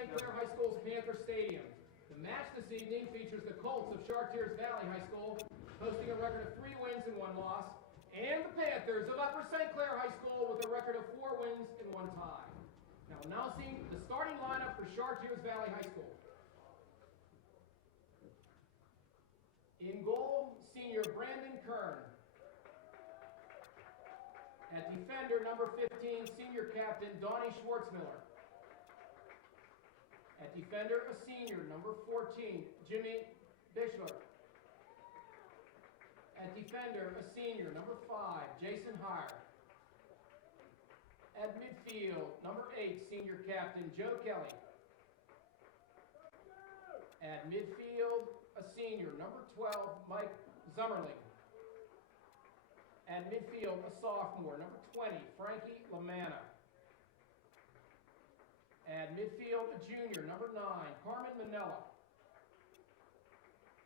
St. Clair High School's Panther Stadium. The match this evening features the Colts of Chartiers Valley High School, posting a record of 3 wins and 1 loss, and the Panthers of Upper St. Clair High School with a record of 4 wins and 1 tie. Now announcing the starting lineup for Chartiers Valley High School. In goal, senior Brandon Kern. At defender, number 15, senior captain Donnie Schwartzmiller. At defender, a senior, number 14, Jimmy Bischler. At defender, a senior, number 5, Jason Heyer. At midfield, number 8, senior captain Joe Kelly. At midfield, a senior, number 12, Mike Zummerling. At midfield, a sophomore, number 20, Frankie Lamanna. At midfield, a junior, number 9, Carmen Manella.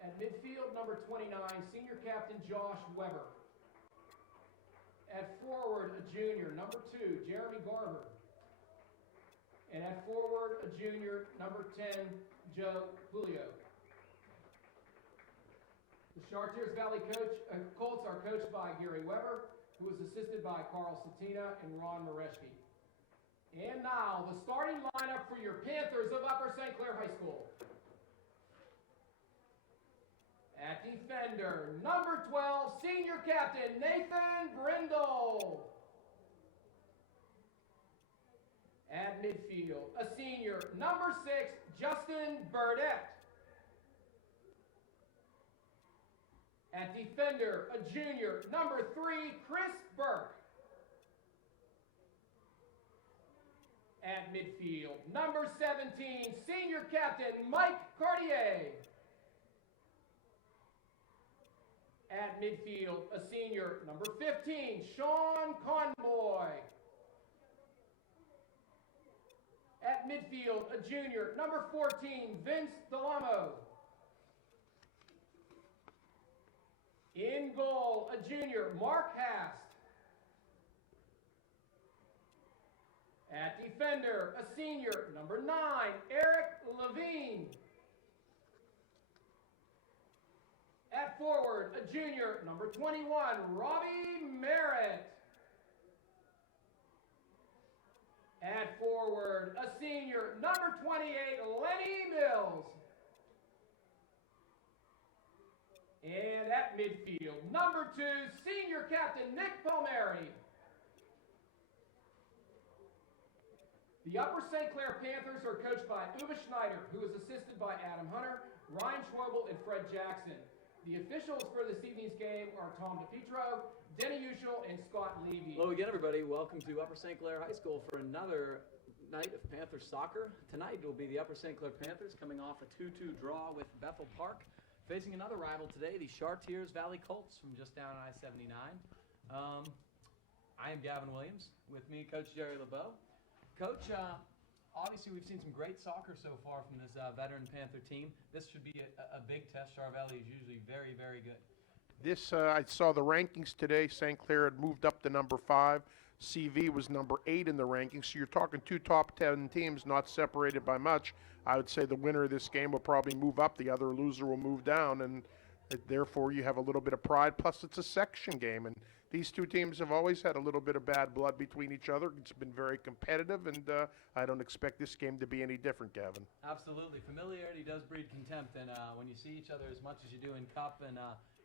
At midfield, number 29, senior captain Josh Weber. At forward, a junior, number 2, Jeremy Garber. And at forward, a junior, number 10, Joe Julio. The Chartiers Valley Colts are coached by Gary Weber, who is assisted by Carl Satina and Ron Mareschke. And now, the starting lineup for your Panthers of Upper St. Clair High School. At defender, number 12, senior captain Nathan Brindle. At midfield, a senior, number 6, Justin Burdette. At defender, a junior, number 3, Chris Burke. At midfield, number 17, senior captain Mike Cartier. At midfield, a senior, number 15, Sean Conboy. At midfield, a junior, number 14, Vince Delamo. In goal, a junior, Mark Hast. At defender, a senior, number 9, Eric Levine. At forward, a junior, number 21, Robbie Merritt. At forward, a senior, number 28, Lenny Mills. And at midfield, number 2, senior captain Nick Palmieri. The Upper St. Clair Panthers are coached by Uwe Schneider, who is assisted by Adam Hunter, Ryan Schwabel, and Fred Jackson. The officials for this evening's game are Tom DePietro, Denny Uschel, and Scott Levy. Hello again, everybody. Welcome to Upper St. Clair High School for another night of Panther soccer. Tonight will be the Upper St. Clair Panthers coming off a 2-2 draw with Bethel Park, facing another rival today, the Chartiers Valley Colts from just down I-79. I am Gavin Williams. With me, Coach Jerry LeBeau. Coach, obviously we've seen some great soccer so far from this veteran Panther team. This should be a big test. Char Valley is usually very, very good. I saw the rankings today. St. Clair had moved up to number 5. CV was number 8 in the rankings. So you're talking 2 top 10 teams, not separated by much. I would say the winner of this game will probably move up. The other loser will move down, and therefore you have a little bit of pride. Plus, it's a section game, and these 2 teams have always had a little bit of bad blood between each other. It's been very competitive, and I don't expect this game to be any different, Gavin. Absolutely. Familiarity does breed contempt, and when you see each other as much as you do in cup and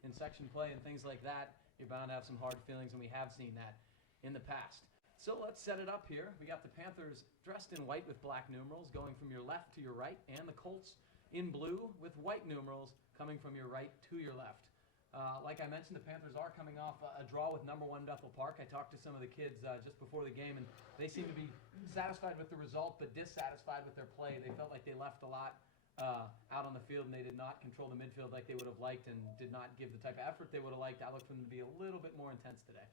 in section play and things like that, you're bound to have some hard feelings, and we have seen that in the past. So let's set it up here. We got the Panthers dressed in white with black numerals going from your left to your right, and the Colts in blue with white numerals coming from your right to your left. Like I mentioned, the Panthers are coming off a draw with number 1 Bethel Park. I talked to some of the kids just before the game, and they seem to be satisfied with the result, but dissatisfied with their play. They felt like they left a lot out on the field, and they did not control the midfield like they would have liked, and did not give the type of effort they would have liked. I looked for them to be a little bit more intense today.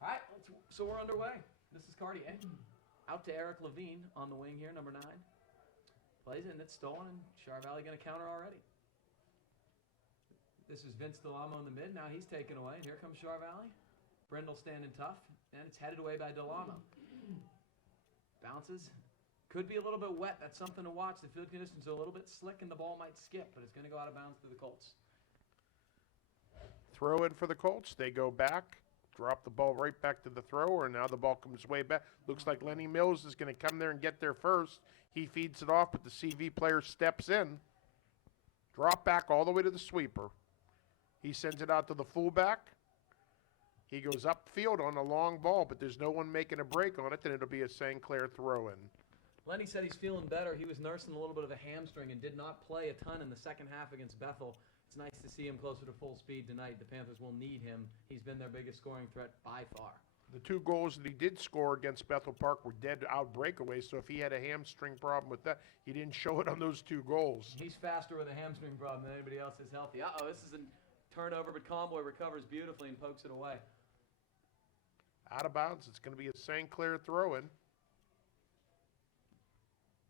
All right, so we're underway. This is Cartier. Out to Eric Levine on the wing here, number 9. Plays it, and it's stolen, and Char Valley going to counter already. This is Vince Delamo in the mid. Now he's taken away, and here comes Char Valley. Brindle standing tough, and it's headed away by Delamo. Bounces, Could be a little bit wet. That's something to watch. The field conditions are a little bit slick and the ball might skip, but it's going to go out of bounds through the Colts. Throw in for the Colts. They go back, drop the ball right back to the thrower, and now the ball comes way back. Looks like Lenny Mills is going to come there and get there first. He feeds it off, but the CV player steps in. Drop back all the way to the sweeper. He sends it out to the fullback. He goes upfield on a long ball, but there's no one making a break on it, then it'll be a St. Clair throw-in. Lenny said he's feeling better. He was nursing a little bit of a hamstring and did not play a ton in the second half against Bethel. It's nice to see him closer to full speed tonight. The Panthers will need him. He's been their biggest scoring threat by far. The 2 goals that he did score against Bethel Park were dead out breakaways, so if he had a hamstring problem with that, he didn't show it on those 2 goals. He's faster with a hamstring problem than anybody else is healthy. Uh-oh, this is a turnover, but Conboy recovers beautifully and pokes it away. Out of bounds. It's going to be a St. Clair throw-in.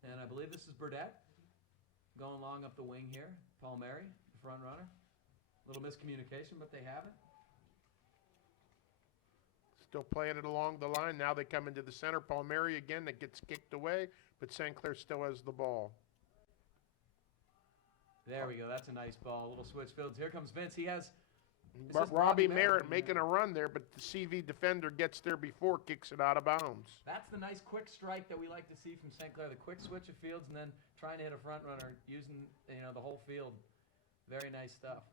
And I believe this is Burdette going long up the wing here. Palmieri, the front runner. A little miscommunication, but they have it. Still playing it along the line. Now they come into the center. Palmieri again, that gets kicked away, but St. Clair still has the ball. There we go. That's a nice ball. A little switch fields. Here comes Vince. He has... But Robbie Merritt making a run there, but the CV defender gets there before, kicks it out of bounds. That's the nice quick strike that we like to see from St. Clair. The quick switch of fields and then trying to hit a front runner using the whole field. Very nice stuff.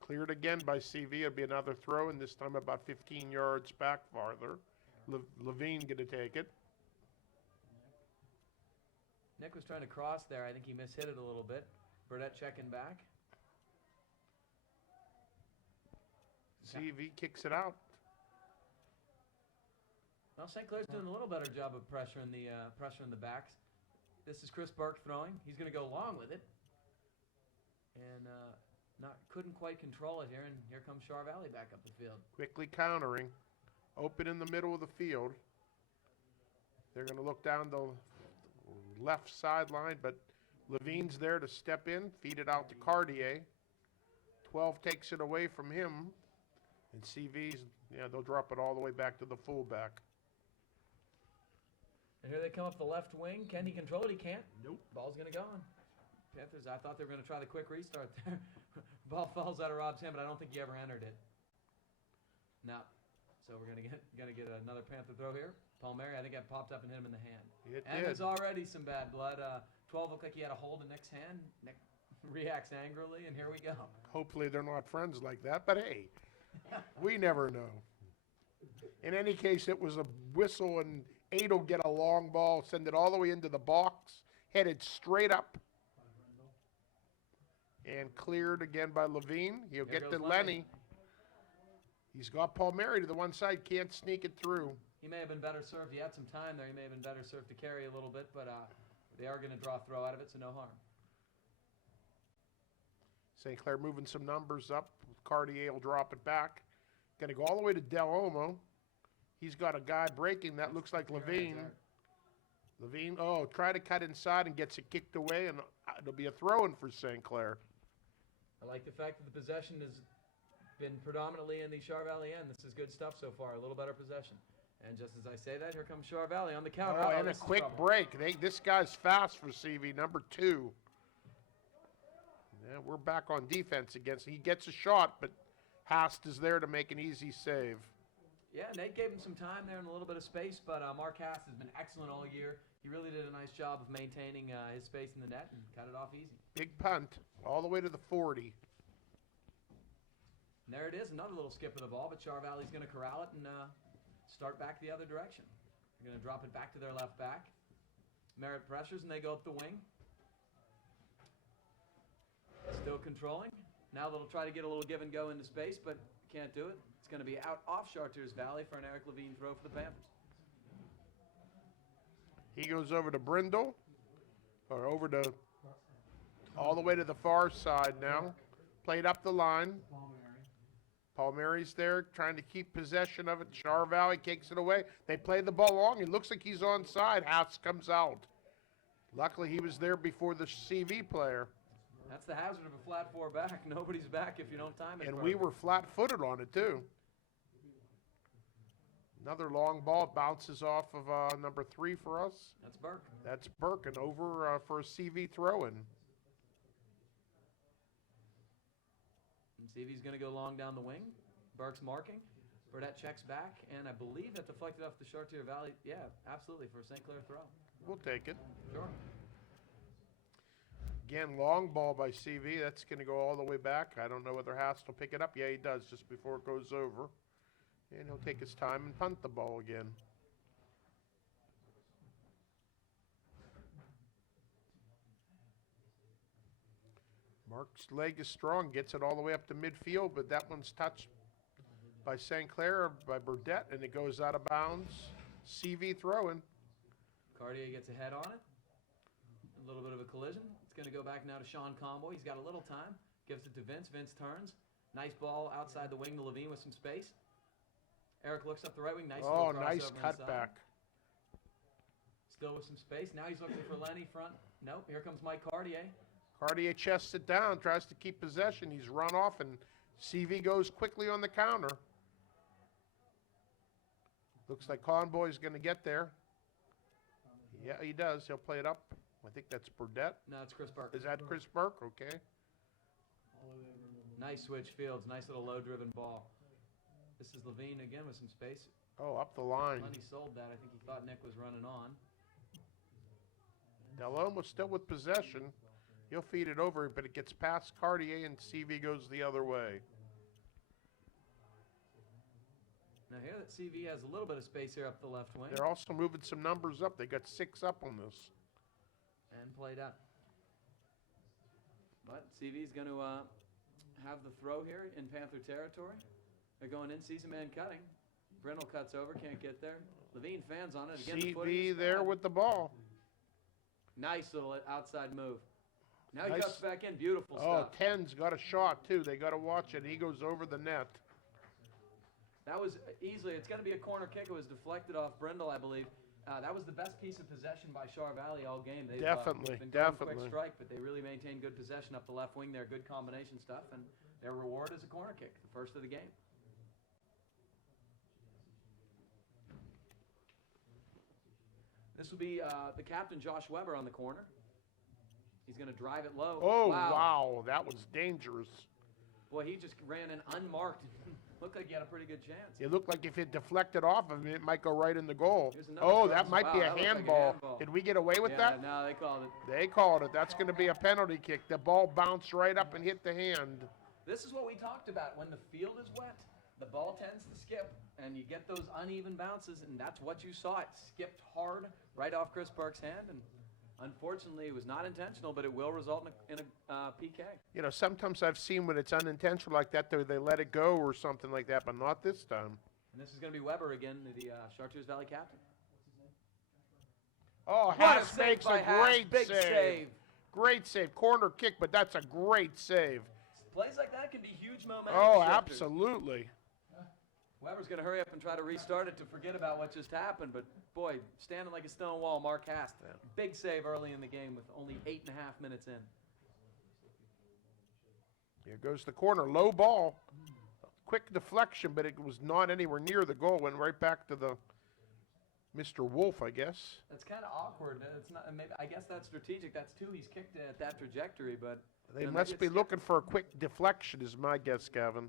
Cleared again by CV. It'll be another throw, and this time about 15 yards back farther. Levine going to take it. Nick was trying to cross there. I think he mishit it a little bit. Burdette checking back. CV kicks it out. Well, St. Clair's doing a little better job of pressuring the backs. This is Chris Burke throwing. He's going to go long with it. And couldn't quite control it here, and here comes Char Valley back up the field. Quickly countering. Open in the middle of the field. They're going to look down the left sideline, but Levine's there to step in, feed it out to Cartier. 12 takes it away from him. And CV's, they'll drop it all the way back to the fullback. And here they come up the left wing. Can he control it? He can't. Nope. Ball's going to go on. Panthers, I thought they were going to try the quick restart there. Ball falls out of Rob's hand, but I don't think he ever entered it. No. So we're going to get another Panther throw here. Palmieri, I think, got popped up and hit him in the hand. And there's already some bad blood. 12 looked like he had a hold in Nick's hand. Nick reacts angrily, and here we go. Hopefully they're not friends like that, but hey, we never know. In any case, it was a whistle, and 8 will get a long ball, send it all the way into the box, headed straight up. And cleared again by Levine. He'll get to Lenny. He's got Palmieri to the one side, can't sneak it through. He may have been better served. He had some time there. He may have been better served to carry a little bit, but they are going to draw a throw out of it, so no harm. St. Clair moving some numbers up. Cartier will drop it back. Going to go all the way to Del Olmo. He's got a guy breaking. That looks like Levine. Levine, try to cut inside and gets it kicked away, and it'll be a throw-in for St. Clair. I like the fact that the possession has been predominantly in the Char Valley end. This is good stuff so far. A little better possession. And just as I say that, here comes Char Valley on the counter. And a quick break. This guy's fast for CV, number 2. Yeah, we're back on defense against. He gets a shot, but Hast is there to make an easy save. Yeah, Nate gave him some time there and a little bit of space, but Mark Hast has been excellent all year. He really did a nice job of maintaining his space in the net and cut it off easy. Big punt, all the way to the 40. And there it is, another little skip of the ball, but Char Valley's going to corral it and start back the other direction. They're going to drop it back to their left back. Merritt pressures, and they go up the wing. Still controlling. Now they'll try to get a little give and go into space, but can't do it. It's going to be out off Chartiers Valley for an Eric Levine throw for the Panthers. He goes over to Brindle, or over to all the way to the far side now. Played up the line. Palmieri's there trying to keep possession of it. Char Valley takes it away. They play the ball long. It looks like he's onside. Haas comes out. Luckily, he was there before the CV player. That's the hazard of a flat 4 back. Nobody's back if you don't time it. And we were flat-footed on it, too. Another long ball bounces off of number 3 for us. That's Burke. That's Burke, and over for a CV throw-in. And CV's going to go long down the wing. Burke's marking. Burdette checks back, and I believe that deflected off the Chartier Valley. Yeah, absolutely, for a St. Clair throw. We'll take it. Sure. Again, long ball by CV. That's going to go all the way back. I don't know whether Haas will pick it up. Yeah, he does, just before it goes over. And he'll take his time and punt the ball again. Mark's leg is strong, gets it all the way up to midfield, but that one's touched by St. Clair, by Burdette, and it goes out of bounds. CV throwing. Cartier gets a head on it. A little bit of a collision. It's going to go back now to Sean Comboy. He's got a little time. Gives it to Vince. Vince turns. Nice ball outside the wing to Levine with some space. Eric looks up the right wing. Nice little nice crossover cutback. Still with some space. Now he's looking for Lenny front. Nope. Here comes Mike Cartier. Cartier chests it down, tries to keep possession. He's run off, and CV goes quickly on the counter. Looks like Conboy's going to get there. Yeah, he does. He'll play it up. I think that's Burdette. No, it's Chris Burke. Is that Chris Burke? Okay. Nice switch fields. Nice little low-driven ball. This is Levine again with some space. Oh, up the line. Lenny sold that. I think he thought Nick was running on. Delhomme still with possession. He'll feed it over, but it gets past Cartier, and CV goes the other way. Now here that CV has a little bit of space here up the left wing. They're also moving some numbers up. They got 6 up on this. And played out. But CV's going to have the throw here in Panther territory. They're going in, sees a man cutting. Brindle cuts over, can't get there. Levine fans on it. Again, CV there with the ball. Nice little outside move. Now he Nice. cuts back in. Beautiful Oh, stuff. 10's got a shot, too. They got to watch it. He goes over the net. That was easily, it's going to be a corner kick. It was deflected off Brindle, I believe. That was the best piece of possession by Char Valley all game. They've Definitely, been going definitely. quick strike, but they really maintained good possession up the left wing there. Good combination stuff, and their reward is a corner kick, the first of the game. This will be the captain, Josh Weber, on the corner. He's going to drive it low. Oh, wow. That was dangerous. Boy, he just ran in unmarked. Looked like he had a pretty good chance. It looked like if it deflected off of him, it might go right in the goal. Here's another Oh, cross. that might be Wow, a that looks like a handball. handball. Did we get away with that? No, they called it. They called it. That's going to be a penalty kick. The ball bounced right up and hit the hand. This is what we talked about. When the field is wet, the ball tends to skip, and you get those uneven bounces, and that's what you saw. It skipped hard right off Chris Burke's hand, and unfortunately, it was not intentional, but it will result in a PK. You know, sometimes I've seen when it's unintentional like that, they let it go or something like that, but not this time. And this is going to be Weber again, the Chartiers Valley captain. Oh, What a Haas save makes by a Haas. great Big save. save. Great save. Corner kick, but that's a great save. Plays like that can be huge momentum Oh, shifters. absolutely. Weber's going to hurry up and try to restart it to forget about what just happened, but boy, standing like a stone wall, Mark Hast. Big save early in the game with only 8.5 minutes in. Here goes the corner. Low ball. Quick deflection, but it was not anywhere near the goal. Went right back to the Mr. Wolf, I guess. That's kind of awkward. It's not. Maybe I guess that's strategic. That's 2 he's kicked at that trajectory, but They you know, must maybe be it's- looking for a quick deflection, is my guess, Gavin.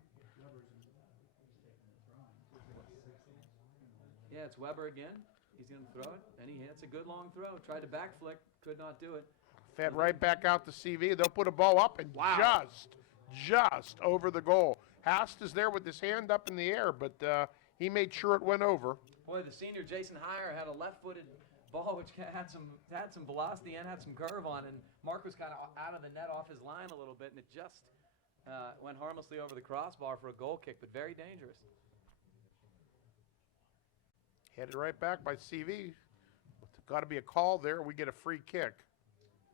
Yeah, it's Weber again. He's going to throw it, and he hits a good long throw. Tried to back flick, could not do it. Fed right back out to CV. They'll put a ball up and just over the goal. Hast is there with his hand up in the air, but he made sure it went over. Boy, the senior Jason Heyer had a left-footed ball which had some velocity and had some curve on, and Mark was kind of out of the net off his line a little bit, and it just went harmlessly over the crossbar for a goal kick, but very dangerous. Headed right back by CV. Got to be a call there. We get a free kick.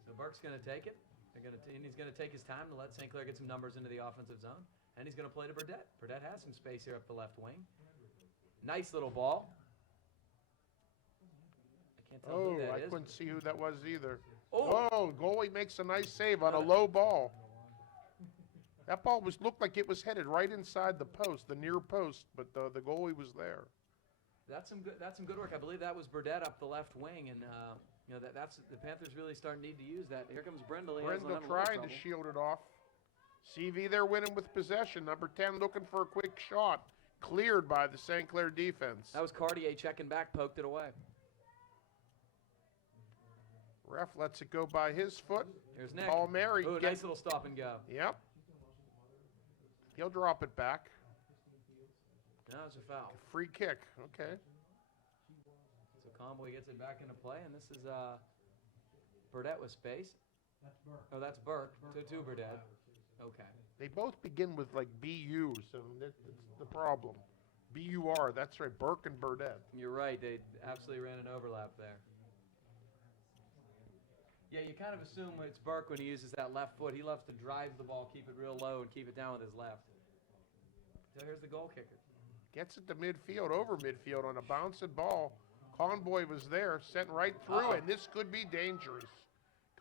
So Burke's going to take it. And he's going to take his time to let St. Clair get some numbers into the offensive zone. And he's going to play to Burdette. Burdette has some space here up the left wing. Nice little ball. I can't tell who that I is. couldn't see who that was either. Oh. Oh, goalie makes a nice save on a low ball. That ball looked like it was headed right inside the post, the near post, but the goalie was there. That's some good work. I believe that was Burdett up the left wing, and that's the Panthers really starting to need to use that. Here comes Brindle. Brindle trying to shield it off. CV there winning with possession. Number 10 looking for a quick shot. Cleared by the St. Clair defense. That was Cartier checking back, poked it away. Ref lets it go by his foot. Here's Nick. Paul Mary. Ooh, nice little stop and go. Yep. He'll drop it back. No, it's a foul. Free kick. Okay. So Conboy gets it back into play, and this is Burdett with space. That's Burke. Oh, that's Burke. To Burdett. Okay. They both begin with like BU, so that's the problem. BUR, that's right, Burke and Burdett. You're right. They absolutely ran an overlap there. Yeah, you kind of assume it's Burke when he uses that left foot. He loves to drive the ball, keep it real low, and keep it down with his left. So here's the goal kicker. Gets it to midfield, over midfield on a bouncing ball. Conboy was there, sent right through, and this could be dangerous.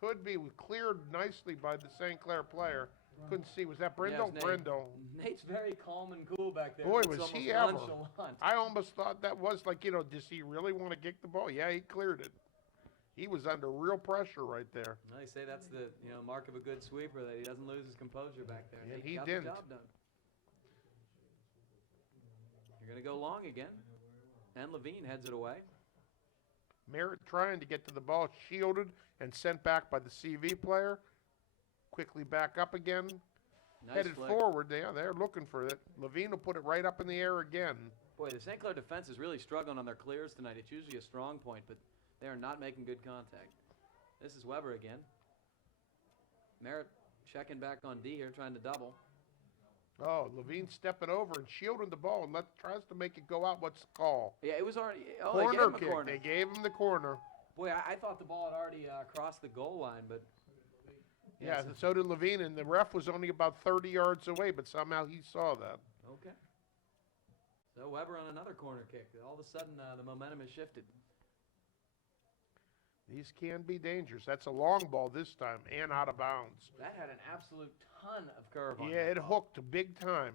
Could be cleared nicely by the St. Clair player. Couldn't see. Was that Brindle? Yes, Nate. Brindle. Nate's very calm and cool back there. Boy, It's was almost he ever. nonchalant. I almost thought that was like, does he really want to kick the ball? Yeah, he cleared it. He was under real pressure right there. Well, they say that's the mark of a good sweeper, that he doesn't lose his composure back there. And Nate he got didn't. the job done. You're going to go long again. And Levine heads it away. Merritt trying to get to the ball, shielded and sent back by the CV player. Quickly back up again. Nice Headed flick. forward. They're looking for it. Levine will put it right up in the air again. Boy, the St. Clair defense is really struggling on their clears tonight. It's usually a strong point, but they are not making good contact. This is Weber again. Merritt checking back on D here, trying to double. Oh, Levine stepping over and shielding the ball and tries to make it go out. What's the call? Yeah, it was already. Oh, they gave Corner him a kick. corner. They gave him the corner. Boy, I thought the ball had already crossed the goal line, but. Yeah, so did Levine, and the ref was only about 30 yards away, but somehow he saw that. Okay. So Weber on another corner kick. All of a sudden, the momentum has shifted. These can be dangerous. That's a long ball this time and out of bounds. That had an absolute ton of curve on Yeah, that it ball. hooked big time.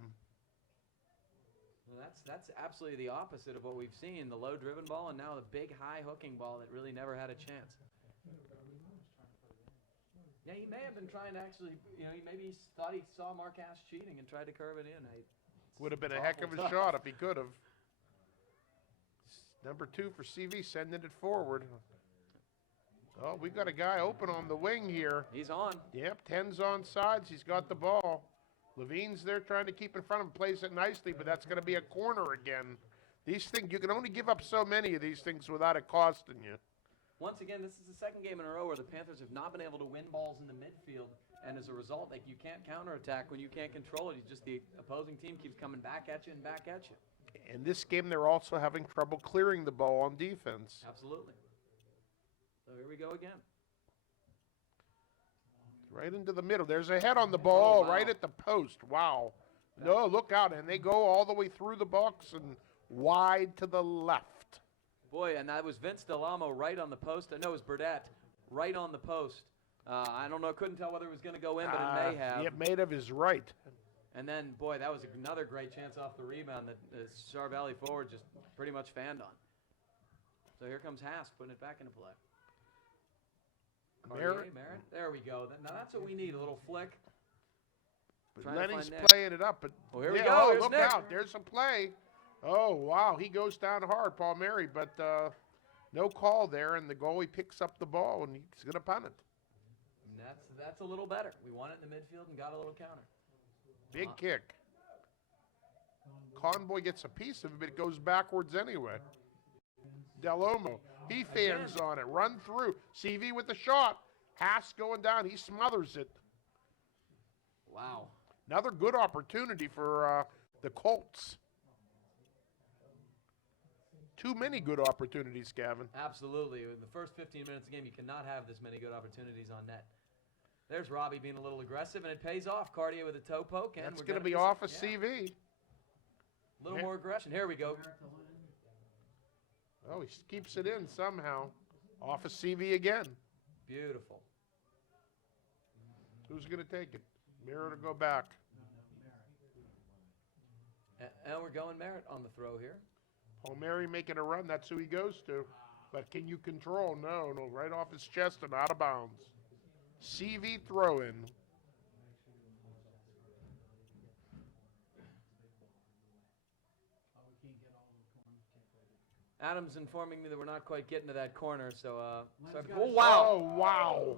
Well, that's absolutely the opposite of what we've seen. The low-driven ball and now the big, high-hooking ball that really never had a chance. Yeah, he may have been trying to actually, he thought he saw Marcasse cheating and tried to curve it in. Would have been a heck of a awful tough. shot if he could have. Number 2 for CV, sending it forward. Oh, we've got a guy open on the wing here. He's on. Yep, 10's on sides. He's got the ball. Levine's there trying to keep in front of him, plays it nicely, but that's going to be a corner again. These things, you can only give up so many of these things without it costing you. Once again, this is the second game in a row where the Panthers have not been able to win balls in the midfield, and as a result, you can't counterattack when you can't control it. The opposing team keeps coming back at you and back at you. In this game, they're also having trouble clearing the ball on defense. Absolutely. So here we go again. Right into the middle. There's a head on the ball, wow. right at the post. Wow. No, look out. And they go all the way through the box and wide to the left. Boy, and that was Vince Delamo right on the post. No, it was Burdett right on the post. I don't know, couldn't tell whether it was going to go in, but it may have. Yeah, made of his right. And then, boy, that was another great chance off the rebound that Char Valley forward just pretty much fanned on. So here comes Haas putting it back into play. Merritt. There we go. Now that's what we need, a little flick. But Lenny's playing it up. But Oh, here we yeah, go. Oh, Here's look Nick. out. There's a play. Oh, wow. He goes down hard, Paul Mary, but no call there, and the goalie picks up the ball, and he's going to punt it. And that's a little better. We won it in the midfield and got a little counter. Big kick. Conboy gets a piece of it, but it goes backwards anyway. Delomo, he fans on it. Run through. CV with the shot. Haas going down. He smothers it. Wow. Another good opportunity for the Colts. Too many good opportunities, Gavin. Absolutely. In the first 15 minutes of the game, you cannot have this many good opportunities on net. There's Robbie being a little aggressive, and it pays off. Cartier with a toe poke. And That's we're going to be off of CV. A little more aggression. Here we go. Oh, he keeps it in somehow. Off of CV again. Beautiful. Who's going to take it? Merritt to go back. And we're going Merritt on the throw here. Palmieri making a run. That's who he goes to. But can you control? No, right off his chest and out of bounds. CV throw-in. Adam's informing me that we're not quite getting to that corner, so oh, wow. Oh, wow.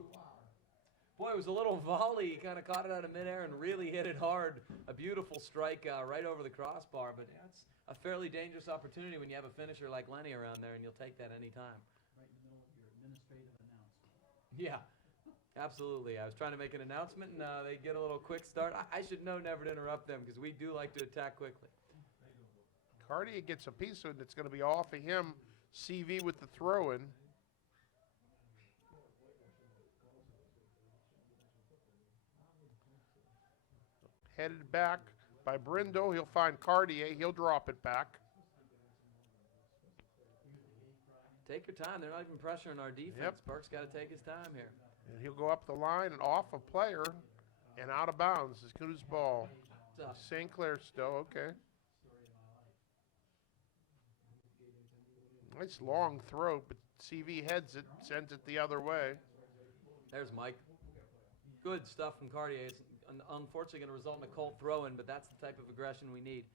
Boy, it was a little volley. He kind of caught it out of midair and really hit it hard. A beautiful strike right over the crossbar, but that's a fairly dangerous opportunity when you have a finisher like Lenny around there, and you'll take that any time. Right in the middle of your administrative announcement. Yeah, absolutely. I was trying to make an announcement, and they get a little quick start. I should know never to interrupt them because we do like to attack quickly. Cartier gets a piece of it, and it's going to be off of him. CV with the throw-in. Headed back by Brindle. He'll find Cartier. He'll drop it back. Take your time. They're not even pressuring our defense. Yep. Burke's got to take his time here. And he'll go up the line and off a player and out of bounds. As good as ball. Tough. St. Clair still, okay. Nice long throw, but CV heads it, sends it the other way. There's Mike. Good stuff from Cartier. It's unfortunately going to result in a cold throw-in, but that's the type of aggression we need.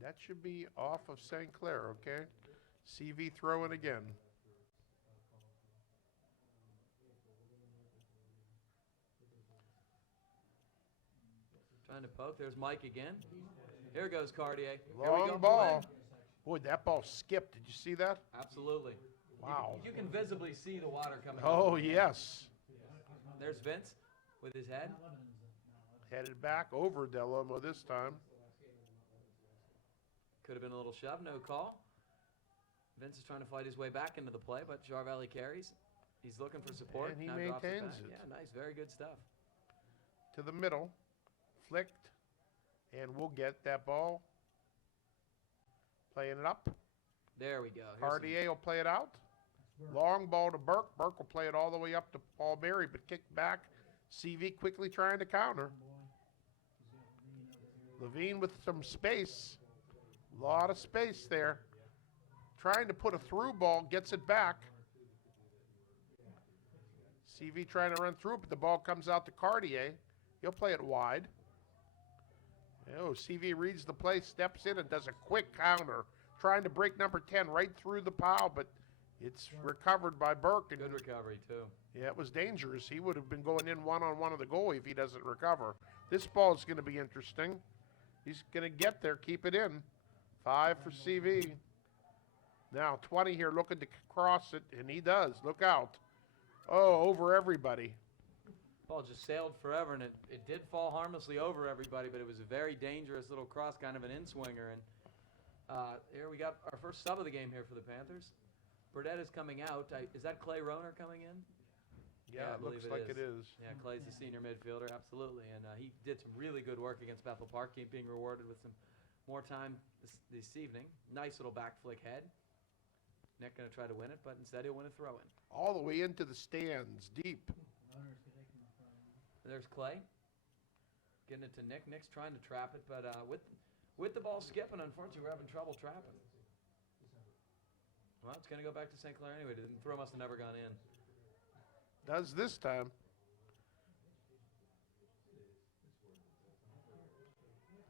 That should be off of St. Clair, okay? CV throw-in again. Trying to poke. There's Mike again. Here goes Cartier. Here we go. Long ball. Boy, that ball skipped. Did you see that? Absolutely. Wow. You can visibly see the water coming Oh, up. yes. There's Vince with his head. Headed back over Delomo this time. Could have been a little shove, no call. Vince is trying to fight his way back into the play, but Jarvelli carries. He's looking for support. And he now drops maintains back. it. Yeah, nice, very good stuff. To the middle. Flicked. And we'll get that ball. Playing it up. There we go. Here's Cartier will play it out. Long ball to Burke. Burke will play it all the way up to Palmieri, but kicked back. CV quickly trying to counter. Levine with some space. A lot of space there. Trying to put a through ball, gets it back. CV trying to run through it, but the ball comes out to Cartier. He'll play it wide. Oh, CV reads the play, steps in, and does a quick counter. Trying to break number 10 right through the pile, but it's recovered by Burke. And good recovery, too. yeah, it was dangerous. He would have been going in one-on-one of the goalie if he doesn't recover. This ball is going to be interesting. He's going to get there, keep it in. 5 for CV. Now 20 here looking to cross it, and he does. Look out. Oh, over everybody. Ball just sailed forever, and it did fall harmlessly over everybody, but it was a very dangerous little cross, kind of an in-swinger. And here we got our first sub of the game here for the Panthers. Burdett is coming out. Is that Clay Roner coming in? Yeah, it looks like it is. Yeah, Clay's the senior midfielder, absolutely. And he did some really good work against Bethel Park, being rewarded with some more time this evening. Nice little back flick head. Nick going to try to win it, but instead he'll win a throw-in. All the way into the stands, deep. There's Clay. Getting it to Nick. Nick's trying to trap it, but with the ball skipping, unfortunately, we're having trouble trapping. Well, it's going to go back to St. Clair anyway. The throw must have never gone in. Does this time.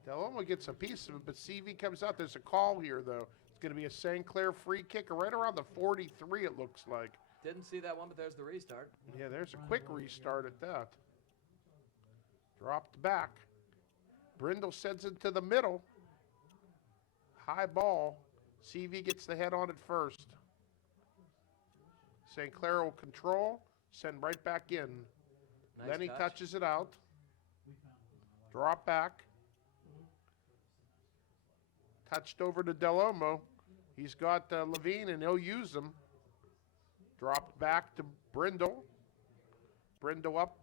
Delomo gets a piece of it, but CV comes out. There's a call here, though. It's going to be a St. Clair free kick right around the 43, it looks like. Didn't see that one, but there's the restart. Yeah, there's a quick restart at that. Dropped back. Brindle sends it to the middle. High ball. CV gets the head on it first. St. Clair will control, send right back in. Nice Lenny touch. touches it out. Drop back. Touched over to Delomo. He's got Levine, and he'll use them. Dropped back to Brindle. Brindle up.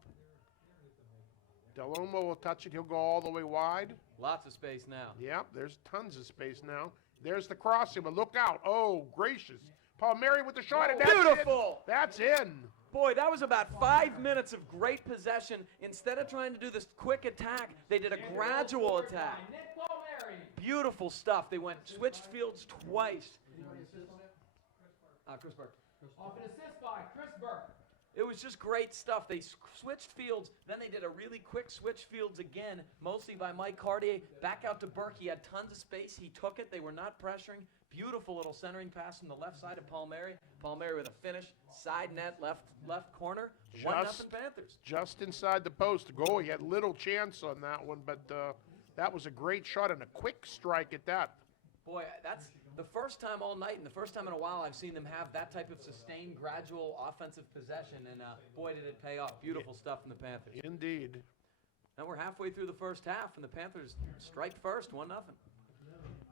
Delomo will touch it. He'll go all the way wide. Lots of space now. Yep, there's tons of space now. There's the crossing, but look out. Oh, gracious. Palmieri with the shot, and that's beautiful. in. That's in. Boy, that was about 5 minutes of great possession. Instead of trying to do this quick attack, they did a gradual attack. Nick Palmieri Beautiful stuff. They went switched fields twice. Chris Burke. Off an assist by Chris Burke. It was just great stuff. They switched fields, then they did a really quick switch fields again, mostly by Mike Cartier. Back out to Burke. He had tons of space. He took it. They were not pressuring. Beautiful little centering pass from the left side of Palmieri. Palmieri with a finish. Side net, left corner. 1-0 Panthers. Just inside the post. Goal. He had little chance on that one, but that was a great shot and a quick strike at that. Boy, that's the first time all night and the first time in a while I've seen them have that type of sustained, gradual offensive possession, and boy, did it pay off. Beautiful stuff from the Panthers. Indeed. Now we're halfway through the first half, and the Panthers strike first, 1-0.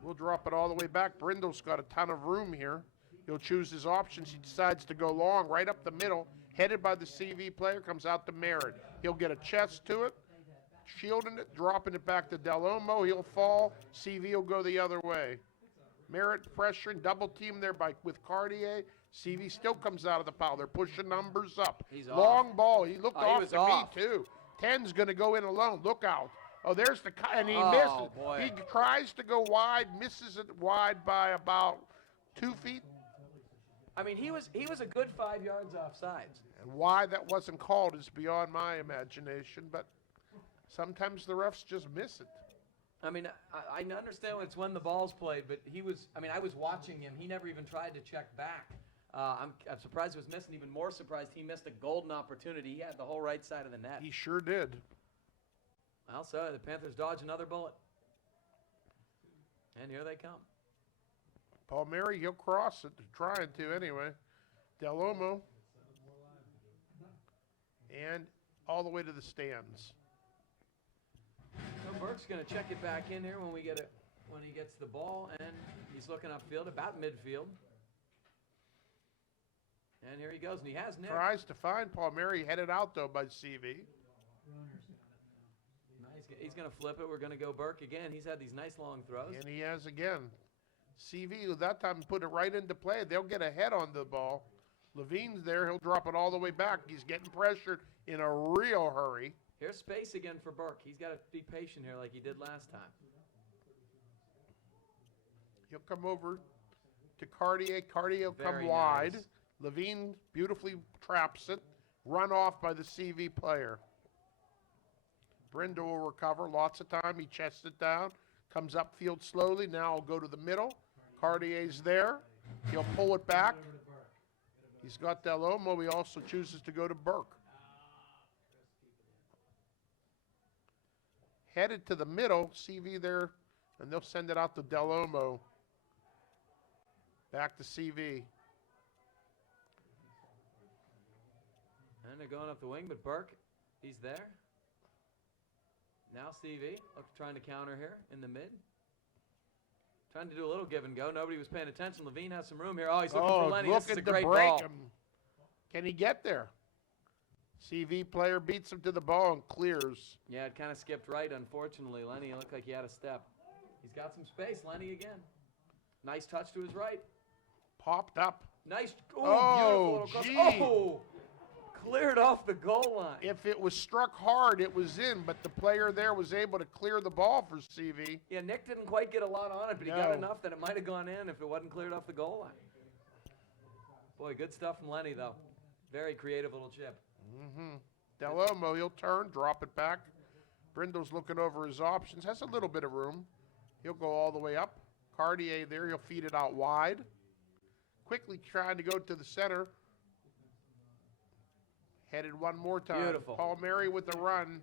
We'll drop it all the way back. Brindle's got a ton of room here. He'll choose his options. He decides to go long, right up the middle, headed by the CV player, comes out to Merritt. He'll get a chest to it, shielding it, dropping it back to Del Olmo. He'll fall. CV will go the other way. Merritt pressuring, double team there with Cartier. CV still comes out of the foul. They're pushing numbers up. He's long off. ball. He looked off was to off. me, too. 10's going to go in alone. Look out. Oh, there's the – and he Oh, misses. boy. He tries to go wide, misses it wide by about 2 feet. I mean, he was a good 5 yards off sides. And why that wasn't called is beyond my imagination, but sometimes the refs just miss it. I mean, I understand it's when the ball's played, but I was watching him. He never even tried to check back. I'm surprised he was missing. Even more surprised he missed a golden opportunity. He had the whole right side of the net. He sure did. Well, so the Panthers dodge another bullet. And here they come. Palmieri, he'll cross it. They're trying to anyway. Del Olmo. And all the way to the stands. So Burke's going to check it back in here when he gets the ball, and he's looking upfield, about midfield. And here he goes, and he has Nick. Tries to find Palmieri, headed out though by CV. He's going to flip it. We're going to go Burke again. He's had these nice long throws. And he has again. CV, that time, put it right into play. They'll get ahead on the ball. Levine's there. He'll drop it all the way back. He's getting pressured in a real hurry. Here's space again for Burke. He's got to be patient here like he did last time. He'll come over to Cartier. Cartier will come Very wide. nice. Levine beautifully traps it. Run off by the CV player. Brindle will recover. Lots of time. He chests it down. Comes upfield slowly. Now he'll go to the middle. Cartier's there. He'll pull it back. He's got Del Olmo. He also chooses to go to Burke. Headed to the middle. CV there. And they'll send it out to Del Olmo. Back to CV. And they're going up the wing, but Burke, he's there. Now CV, trying to counter here in the mid. Trying to do a little give and go. Nobody was paying attention. Levine has some room here. Oh, he's looking for Lenny. This is a great ball. Him. Can he get there? CV player beats him to the ball and clears. Yeah, it kind of skipped right, unfortunately. Lenny looked like he had a step. He's got some space. Lenny again. Nice touch to his right. Popped up. Nice. Oh, beautiful. gee. Oh, cleared off the goal line. If it was struck hard, it was in, but the player there was able to clear the ball for CV. Yeah, Nick didn't quite get a lot on it, but he got No. enough that it might have gone in if it wasn't cleared off the goal line. Boy, good stuff from Lenny, though. Very creative little chip. Mm-hmm. Del Olmo, he'll turn, drop it back. Brindle's looking over his options. Has a little bit of room. He'll go all the way up. Cartier there. He'll feed it out wide. Quickly trying to go to the center. Headed one more time. Beautiful. Palmieri with the run.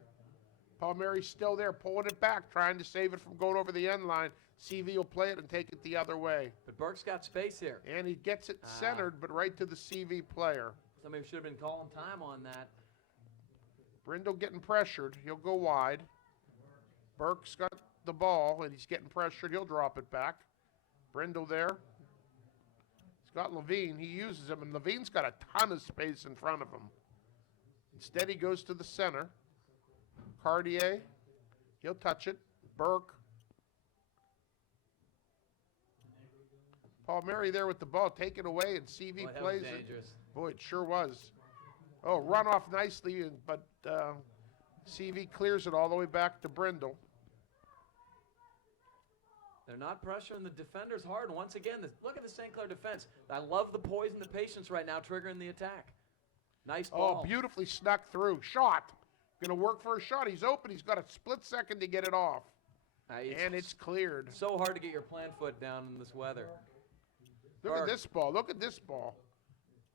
Palmieri's still there, pulling it back, trying to save it from going over the end line. CV will play it and take it the other way. But Burke's got space here. And he gets it centered, but right to the CV player. Somebody should have been calling time on that. Brindle getting pressured. He'll go wide. Burke's got the ball, and he's getting pressured. He'll drop it back. Brindle there. He's got Levine. He uses him, and Levine's got a ton of space in front of him. Instead, he goes to the center. Cartier. He'll touch it. Burke. Palmieri there with the ball. Take it away, and CV Boy, that plays was it. dangerous. Boy, it sure was. Oh, run off nicely, but CV clears it all the way back to Brindle. They're not pressuring the defenders hard. And once again, look at the St. Clair defense. I love the poise and the patience right now triggering the attack. Nice ball. Oh, beautifully snuck through. Shot. Going to work for a shot. He's open. He's got a split second to get it off. And it's cleared. So hard to get your plant foot down in this weather. Look at this ball. Look at this ball.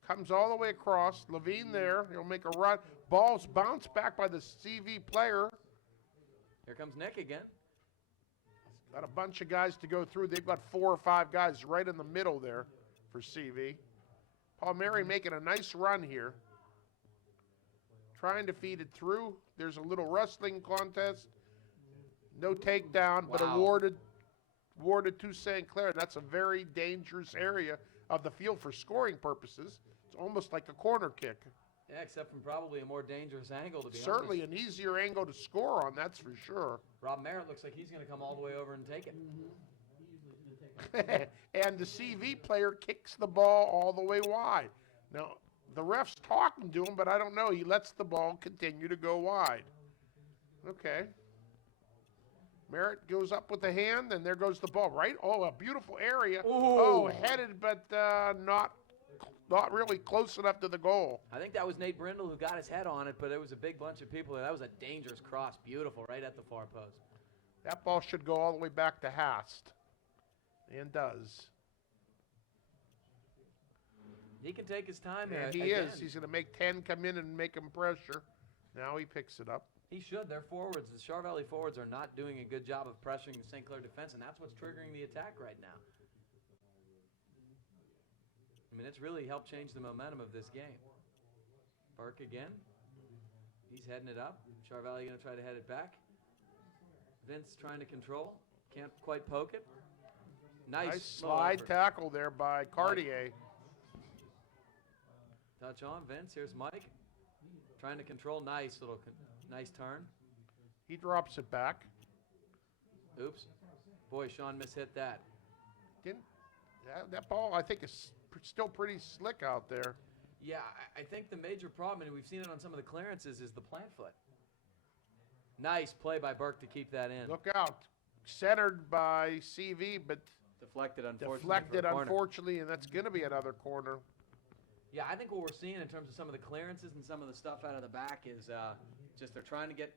Comes all the way across. Levine there. He'll make a run. Ball's bounced back by the CV player. Here comes Nick again. Got a bunch of guys to go through. They've got 4 or 5 guys right in the middle there for CV. Palmieri making a nice run here. Trying to feed it through. There's a little wrestling contest. No takedown, but awarded to St. Clair. That's a very dangerous area of the field for scoring purposes. It's almost like a corner kick. Yeah, except from probably a more dangerous angle, to be Certainly honest. an easier angle to score on, that's for sure. Rob Merritt looks like he's going to come all the way over and take it. And the CV player kicks the ball all the way wide. Now, the ref's talking to him, but I don't know. He lets the ball continue to go wide. Okay. Merritt goes up with the hand, and there goes the ball, right? Oh, a beautiful area. Ooh. Oh, headed, but not really close enough to the goal. I think that was Nate Brindle who got his head on it, but it was a big bunch of people there. That was a dangerous cross. Beautiful, right at the far post. That ball should go all the way back to Hast, and does. He can take his time here. And he is. He's going to make 10 come in and make him pressure. Now he picks it up. He should. Their forwards, the Char Valley forwards, are not doing a good job of pressuring the St. Clair defense, and that's what's triggering the attack right now. I mean, it's really helped change the momentum of this game. Burke again. He's heading it up. Char Valley going to try to head it back. Vince trying to control. Can't quite poke it. Nice slide tackle there by Cartier. Touch on Vince. Here's Mike. Trying to control. Nice turn. He drops it back. Oops. Boy, Sean mishit that. That ball, I think, is still pretty slick out there. Yeah, I think the major problem, and we've seen it on some of the clearances, is the plant foot. Nice play by Burke to keep that in. Look out. Centered by CV, but deflected, unfortunately, and that's going to be another corner. Yeah, I think what we're seeing in terms of some of the clearances and some of the stuff out of the back is just they're trying to get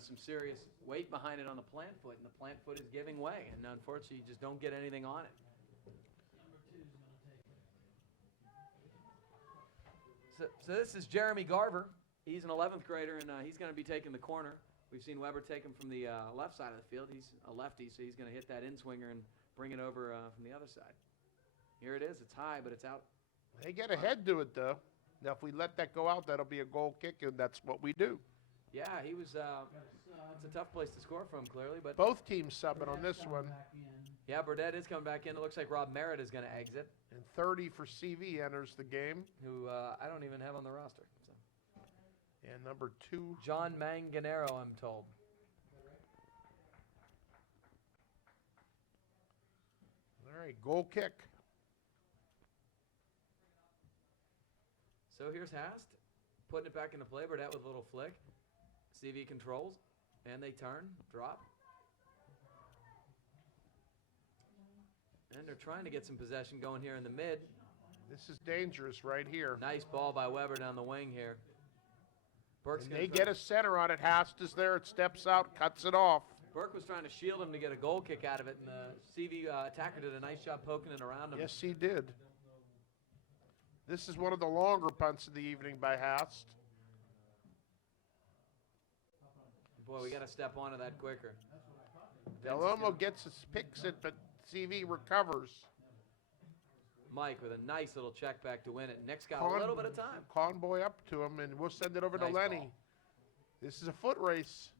some serious weight behind it on the plant foot, and the plant foot is giving way, and unfortunately, you just don't get anything on it. So this is Jeremy Garver. He's an 11th grader, and he's going to be taking the corner. We've seen Weber take him from the left side of the field. He's a lefty, so he's going to hit that in-swinger and bring it over from the other side. Here it is. It's high, but it's out. They get ahead to it, though. Now, if we let that go out, that'll be a goal kick, and that's what we do. Yeah, he was. It's a tough place to score from, clearly, but both teams subbing on this one. Yeah, Burdett is coming back in. It looks like Rob Merritt is going to exit. And 30 for CV enters the game. Who I don't even have on the roster. So. And number 2. John Manganero, I'm told. All right, goal kick. So here's Hast, putting it back into play. Burdett with a little flick. CV controls, and they turn, drop. And they're trying to get some possession going here in the mid. This is dangerous right here. Nice ball by Weber down the wing here. Burke's they get a center on it. Hast is there. It steps out, cuts it off. Burke was trying to shield him to get a goal kick out of it, and the CV attacker did a nice job poking it around him. Yes, he did. This is one of the longer punts of the evening by Hast. Boy, we got to step onto that quicker. Delomo picks it, but CV recovers. Mike with a nice little check back to win it. Nick's got a little bit of time. Conboy up to him, and we'll send it over to Lenny. Ball. This is a foot race.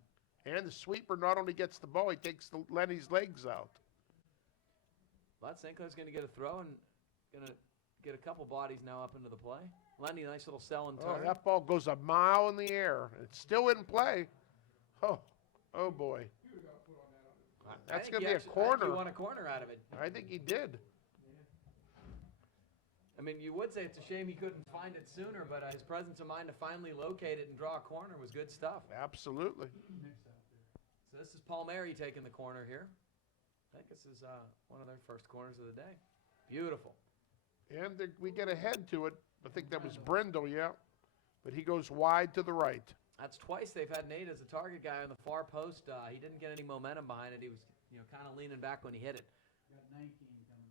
And the sweeper not only gets the ball, he takes Lenny's legs out. But St. Clair's going to get a throw and going to get a couple bodies now up into the play. Lenny, nice little sell and turn. Oh, that ball goes a mile in the air. It's still in play. Oh boy. That's going to be a corner. I think he won a corner out of it. I think he did. I mean, you would say it's a shame he couldn't find it sooner, but his presence of mind to finally locate it and draw a corner was good stuff. Absolutely. So this is Palmieri taking the corner here. I think this is one of their first corners of the day. Beautiful. And we get ahead to it. I think that was Brindle, yeah. But he goes wide to the right. That's twice they've had Nate as a target guy on the far post. He didn't get any momentum behind it. He was, kind of leaning back when he hit it. Got 19 coming in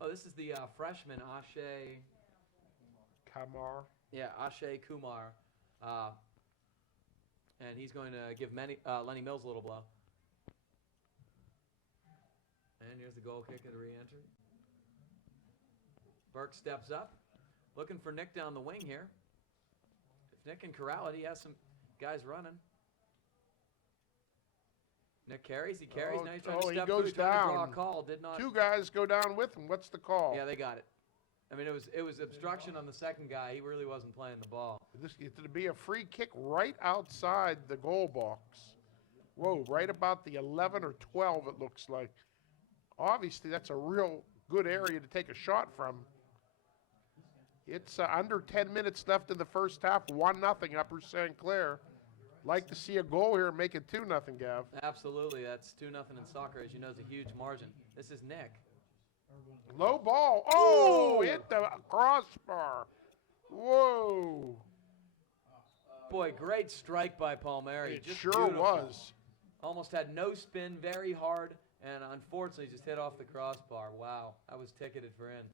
now. Oh, this is the freshman, Ashe. Kamar. Yeah, Ashe Kumar. And he's going to give Lenny Mills a little blow. And here's the goal kick of the re-entry. Burke steps up, looking for Nick down the wing here. If Nick can corral it, he has some guys running. Nick carries. He carries. Now he's trying to step through. Trying to draw a call. Did not. 2 guys go down with him. What's the call? Yeah, they got it. I mean, it was obstruction on the second guy. He really wasn't playing the ball. This is to be a free kick right outside the goal box. Whoa, right about the 11 or 12, it looks like. Obviously, that's a real good area to take a shot from. It's under 10 minutes left in the first half. 1-0 Upper St. Clair. Like to see a goal here and make it 2-0, Gav. Absolutely. That's 2-0 in soccer. As you know, it's a huge margin. This is Nick. Low ball. Oh, hit the crossbar. Whoa. Boy, great strike by Palmieri. It Just sure beautiful. was. Almost had no spin, very hard, and unfortunately just hit off the crossbar. Wow, that was ticketed for in.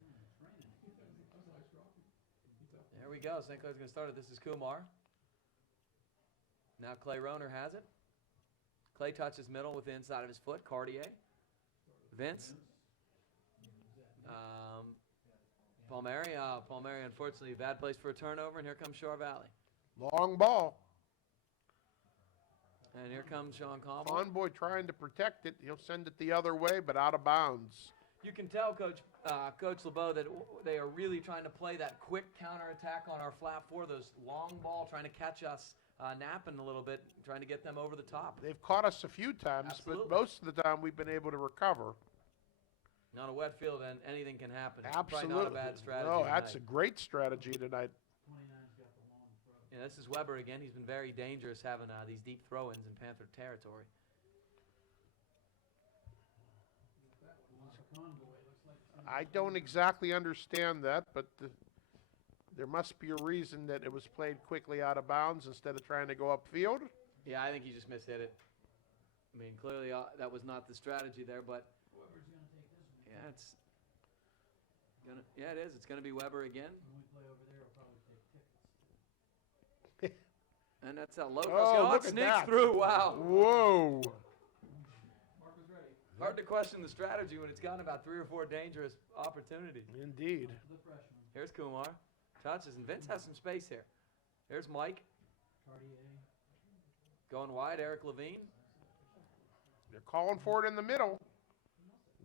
There we go. St. Clair's going to start it. This is Kumar. Now Clay Roner has it. Clay touches middle with the inside of his foot. Cartier. Vince. Palmieri. Palmieri, unfortunately, bad place for a turnover, and here comes Shore Valley. Long ball. And here comes Sean Conboy. Conboy trying to protect it. He'll send it the other way, but out of bounds. You can tell, Coach LeBeau, that they are really trying to play that quick counterattack on our flat four, those long ball, trying to catch us napping a little bit, trying to get them over the top. They've caught us a few times, Absolutely. but most of the time we've been able to recover. On a wet field, and anything can happen. Absolutely. Probably not a bad strategy. No, that's a tonight. great strategy tonight. 29's got the long throw. Yeah, this is Weber again. He's been very dangerous having these deep throw-ins in Panther territory. I don't exactly understand that, but there must be a reason that it was played quickly out of bounds instead of trying to go upfield. Yeah, I think he just mishit it. I mean, clearly that was not the strategy there, but Whoever's going to take this one. yeah, it is. It's gonna be Weber again, When we play over there, we'll probably take tickets. and that's how low. Oh, look it at sneaks that. through. Wow. Whoa. Mark was ready. Hard to question the strategy when it's gotten about 3 or 4 dangerous opportunities. Indeed. The freshman, Here's Kumar. Touches, and Vince has some space here. Here's Mike Cartier. going wide. Eric Levine. They're calling for it in the middle.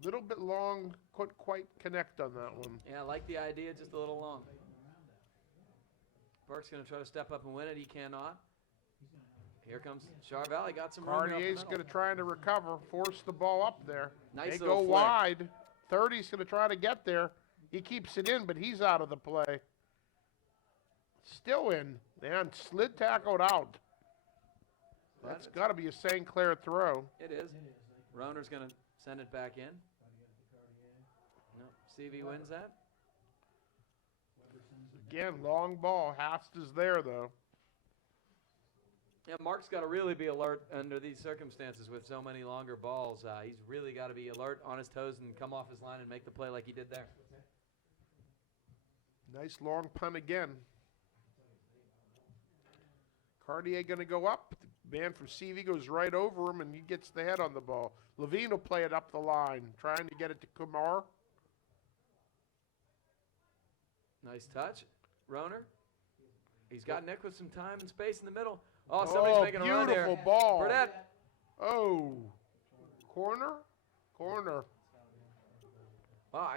Little bit long, couldn't quite connect on that one. Yeah, I like the idea, just a little long. Burke's going to try to step up and win it. He cannot. Here comes Char Valley. Got some room here up the Cartier's middle. going to try to recover, force the ball up there. Nice They little go flick. wide. 30's going to try to get there. He keeps it in, but he's out of the play. Still in. And slid tackled out. That's got to be a St. Clair throw. It is. Roner's going to send it back in. No, CV wins that. Again, long ball. Hast is there, though. Yeah, Mark's got to really be alert under these circumstances with so many longer balls. He's really got to be alert, on his toes, and come off his line and make the play like he did there. Nice long punt again. Cartier going to go up. The man from CV goes right over him, and he gets the head on the ball. Levine will play it up the line, trying to get it to Kumar. Nice touch. Roner. He's got Nick with some time and space in the middle. Oh, somebody's making a run here. beautiful ball. Burdette. Oh. Corner? Corner. Well,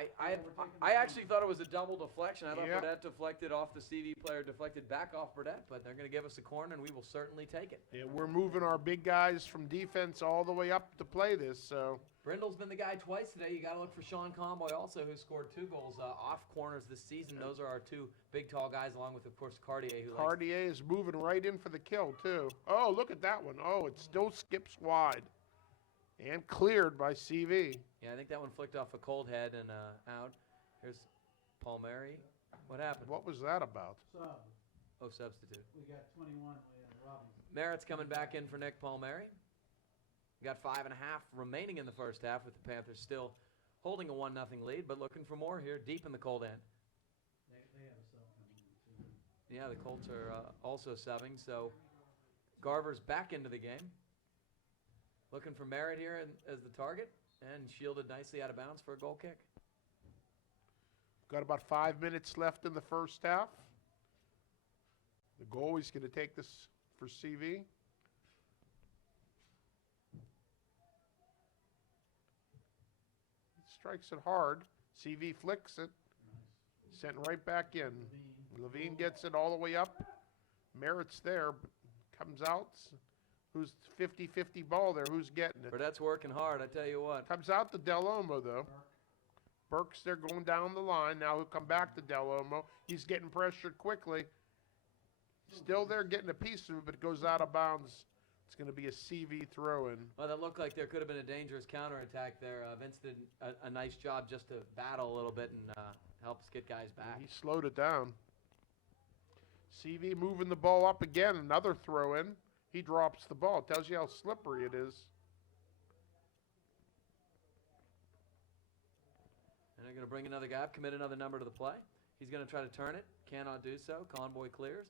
I actually thought it was a double deflection. I thought Yeah. Burdette deflected off the CV player, deflected back off Burdette, but they're going to give us a corner, and we will certainly take it. Yeah, we're moving our big guys from defense all the way up to play this, so. Brindle's been the guy twice today. You got to look for Sean Conboy also, who scored 2 goals off corners this season. Those are our 2 big, tall guys, along with, of course, Cartier, who likes. Cartier is moving right in for the kill, too. Oh, look at that one. Oh, it still skips wide. And cleared by CV. Yeah, I think that one flicked off a cold head and out. Here's Palmieri. What happened? What was that about? Sub. Oh, substitute. We got 21 Robinson. Merritt's coming back in for Nick Palmieri. We got 5.5 remaining in the first half with the Panthers still holding a 1-0 lead, but looking for more here deep in the cold end. They have a sub coming in too. Yeah, the Colts are also subbing, so Garver's back into the game. Looking for Merritt here as the target, and shielded nicely out of bounds for a goal kick. Got about 5 minutes left in the first half. The goalie's going to take this for CV. Strikes it hard. CV flicks it. Sent right back in. Levine gets it all the way up. Merritt's there, but comes out. Who's 50-50 ball there? Who's getting it? Burdett's working hard, I tell you what. Comes out to Del Olmo, though. Burke's there going down the line. Now he'll come back to Del Olmo. He's getting pressured quickly. Still there getting a piece of it, but it goes out of bounds. It's going to be a CV throw-in. Well, that looked like there could have been a dangerous counterattack there. Vince did a nice job just to battle a little bit and helps get guys back. He slowed it down. CV moving the ball up again. Another throw-in. He drops the ball. Tells you how slippery it is. And they're going to bring another guy up, commit another number to the play. He's going to try to turn it. Cannot do so. Conboy clears.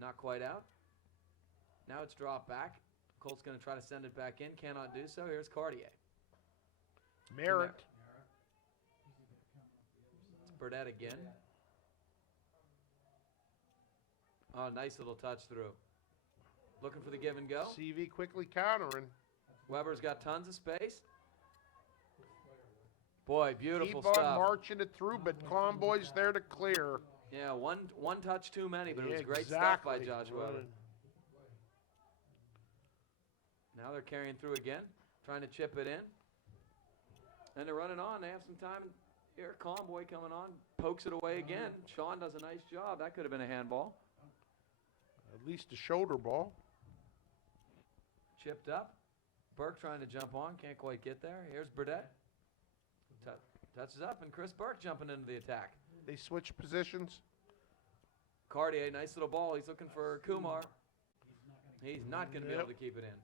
Not quite out. Now it's dropped back. Colt's going to try to send it back in. Cannot do so. Here's Cartier. Merritt. It's Burdett again. Oh, nice little touch through. Looking for the give and go. CV quickly countering. Weber's got tons of space. Boy, beautiful Keep on stuff. marching it through, but Conboy's there to clear. Yeah, one touch too many, but it was Yeah, great stuff by exactly. Josh Weber. Now they're carrying through again, trying to chip it in. And they're running on. They have some time. Here, Conboy coming on, pokes it away again. Sean does a nice job. That could have been a handball. At least a shoulder ball. Chipped up. Burke trying to jump on, can't quite get there. Here's Burdett. Touches up, and Chris Burke jumping into the attack. They switch positions. Cartier, nice little ball. He's looking for Kumar. He's not going to be able to keep it in.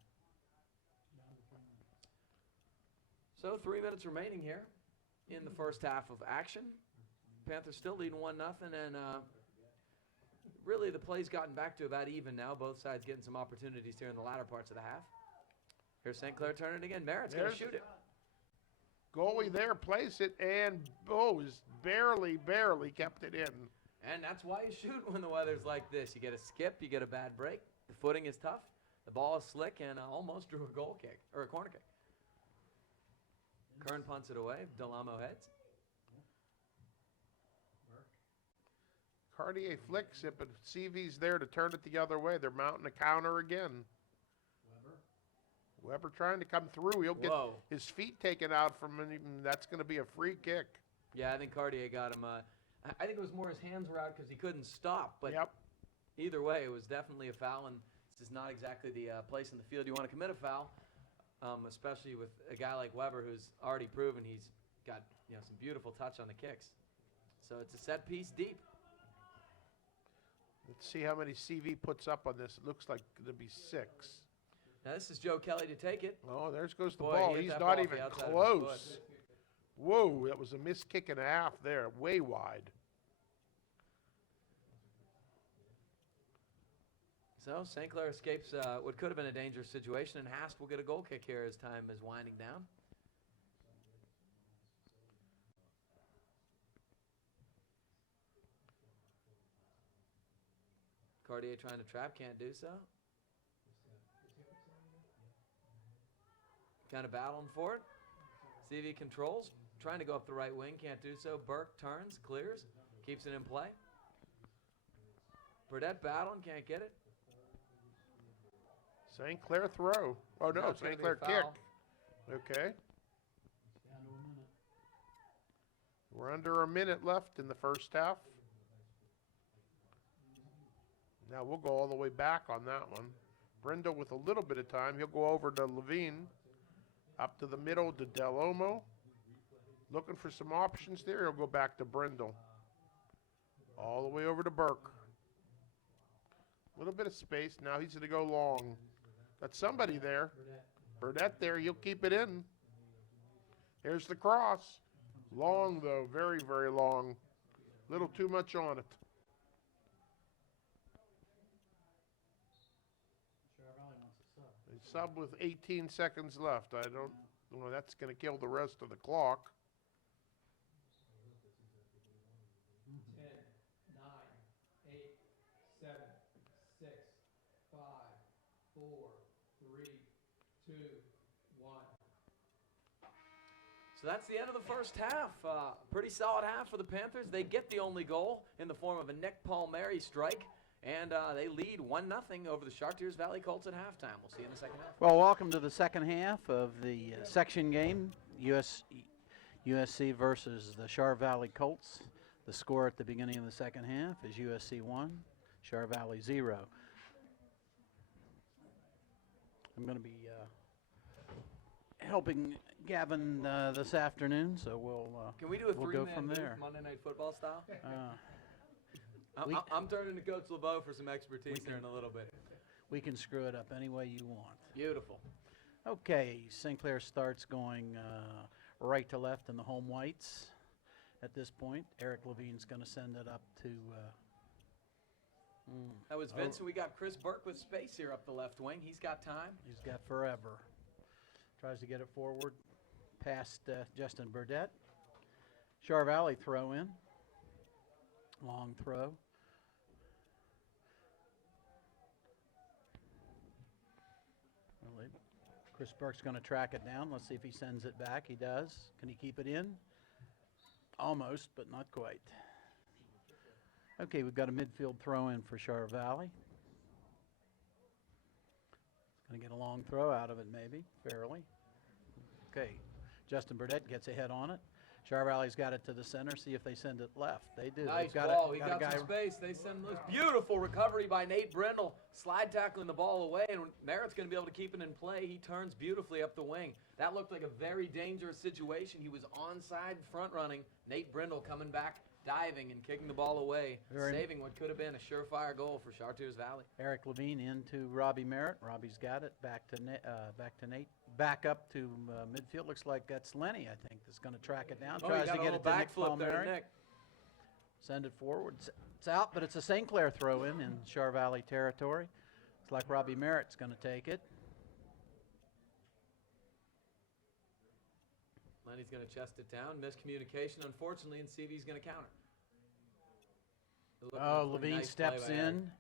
So 3 minutes remaining here in the first half of action. Panthers still leading 1-0, and really the play's gotten back to about even now. Both sides getting some opportunities here in the latter parts of the half. Here's St. Clair turning again. Merritt's going to shoot it. Goalie there, place it, and Bose barely kept it in. And that's why you shoot when the weather's like this. You get a skip, you get a bad break. The footing is tough. The ball is slick, and almost drew a goal kick, or a corner kick. Kern punts it away. Delamo heads. Cartier flicks it, but CV's there to turn it the other way. They're mounting a counter again. Weber trying to come through. He'll get his feet taken out from him. That's going to be a free kick. Yeah, I think Cartier got him. I think it was more his hands were out because he couldn't stop. But either way, it was definitely a foul, and this is not exactly the place in the field you want to commit a foul, especially with a guy like Weber who's already proven he's got some beautiful touch on the kicks. So it's a set piece deep. Let's see how many CV puts up on this. It looks like it'll be 6. Now this is Joe Kelly to take it. Oh, there goes the Boy, ball. he hit He's that not ball off even the outside of his close. foot. Whoa, that was a missed kick and a half there. Way wide. So St. Clair escapes what could have been a dangerous situation, and Hast will get a goal kick here as time is winding down. Cartier trying to trap, can't do so. Kind of battling for it. CV controls, trying to go up the right wing, can't do so. Burke turns, clears, keeps it in play. Burdett battling, can't get it. St. Clair throw. Oh, no, That's gonna St. be a Clair kick. foul. Okay. Down to a minute. We're under a minute left in the first half. Now we'll go all the way back on that one. Brindle with a little bit of time. He'll go over to Levine. Up to the middle to Del Olmo. Looking for some options there. He'll go back to Brindle. All the way over to Burke. A little bit of space. Now he's going to go long. Got somebody there. Burdette there. He'll keep it in. Here's the cross. Long, though. Very, very long. Little too much on it. Charvalli wants a sub. A sub with 18 seconds left. I don't know. That's going to kill the rest of the clock. 10, 9, 8, 7, 6, 5, 4, 3, 2, 1. So that's the end of the first half. Pretty solid half for the Panthers. They get the only goal in the form of a Nick Palmieri strike, and they lead 1-0 over the Chartiers Valley Colts at halftime. We'll see you in the second half. Well, welcome to the second half of the section game, USC versus the Char Valley Colts. The score at the beginning of the second half is USC 1, Char Valley 0. I'm going to be helping Gavin this afternoon, so we'll Can we do a we'll go three-man from move, there. Monday Night Football style? We- I'm turning to Coach LeBeau for some expertise here in a little bit. We can screw it up any way you want. Beautiful. Okay, St. Clair starts going right to left in the home whites. At this point, Eric Levine's going to send it up to. That was Oh. Vincent. We got Chris Burke with space here up the left wing. He's got time. He's got forever. Tries to get it forward past Justin Burdette. Char Valley throw in. Long throw. Well, Chris Burke's going to track it down. Let's see if he sends it back. He does. Can he keep it in? Almost, but not quite. Okay, we've got a midfield throw in for Char Valley. Going to get a long throw out of it, maybe, fairly. Okay, Justin Burdette gets ahead on it. Char Valley's got it to the center. See if they send it left. They do. Nice They've ball. it- He a got guy- some space. They send loose. Beautiful recovery by Nate Brindle. Slide tackling the ball away, and Merritt's going to be able to keep it in play. He turns beautifully up the wing. That looked like a very dangerous situation. He was onside front running. Nate Brindle coming back, diving and kicking the ball away, Very- saving what could have been a surefire goal for Chartiers Valley. Eric Levine into Robbie Merritt. Robbie's got it. Back to Nate. Back up to midfield. Looks like that's Lenny, I think, that's going to track it down. Oh, Tries he got to a get little it to Nick backflip there, Palmieri. Nick. Send it forward. It's out, but it's a St. Clair throw in Char Valley territory. It's like Robbie Merritt's going to take it. Lenny's going to chest it down. Miscommunication, unfortunately, and CV's going to counter. They're looking Oh, for a Levine nice steps play by Eric. in,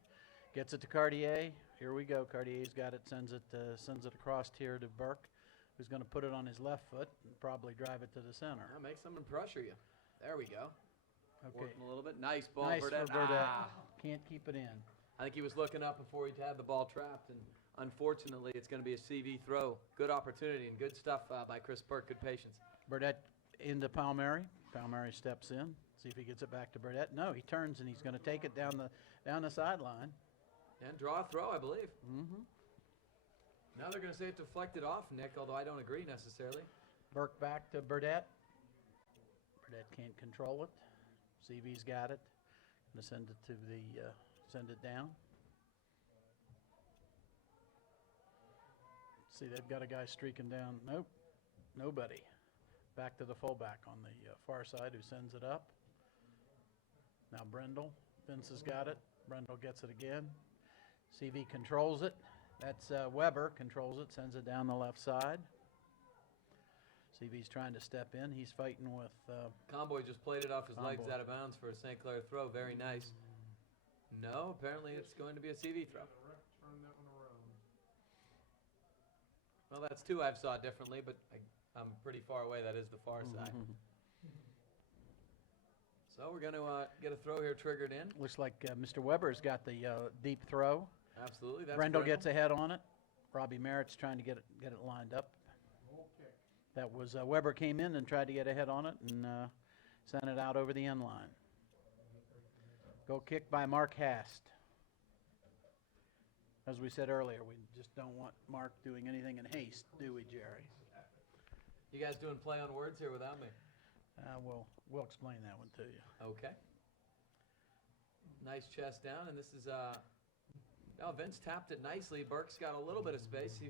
gets it to Cartier. Here we go. Cartier's got it, sends it across here to Burke, who's going to put it on his left foot and probably drive it to the center. Now make someone pressure you. There we go. Okay, Working a little bit. Nice ball, nice for Burdette. Burdette. Ah. Can't keep it in. I think he was looking up before he had the ball trapped, and unfortunately, it's going to be a CV throw. Good opportunity and good stuff by Chris Burke. Good patience. Burdette into Palmieri. Palmieri steps in. See if he gets it back to Burdette. No, he turns and he's going to take it down the sideline. And draw a throw, I believe. Mm-hmm. Now they're going to say it deflected off, Nick, although I don't agree necessarily. Burke back to Burdette. Burdette can't control it. CV's got it. Gonna send it to the send it down. See, they've got a guy streaking down. Nope, nobody. Back to the fullback on the far side who sends it up. Now Brindle. Vince has got it. Brindle gets it again. CV controls it. That's Weber controls it, sends it down the left side. CV's trying to step in. He's fighting with Conboy just played it off his legs Conboy. out of bounds for a St. Clair throw. Very nice. No, apparently it's going to be a CV throw. Well, that's two I've saw differently, but I'm pretty far away. That is the far side. So we're going to get a throw here triggered in. Looks like Mr. Weber's got the deep throw. Absolutely. That's Brindle gets ahead on it. Robbie Merritt's trying to get it lined up. That was Weber came in and tried to get ahead on it and sent it out over the end line. Goal kick by Mark Hast. As we said earlier, we just don't want Mark doing anything in haste, do we, Jerry? You guys doing play on words here without me? We'll explain that one to you. Okay. Nice chest down, and this is now Vince tapped it nicely. Burke's got a little bit of space.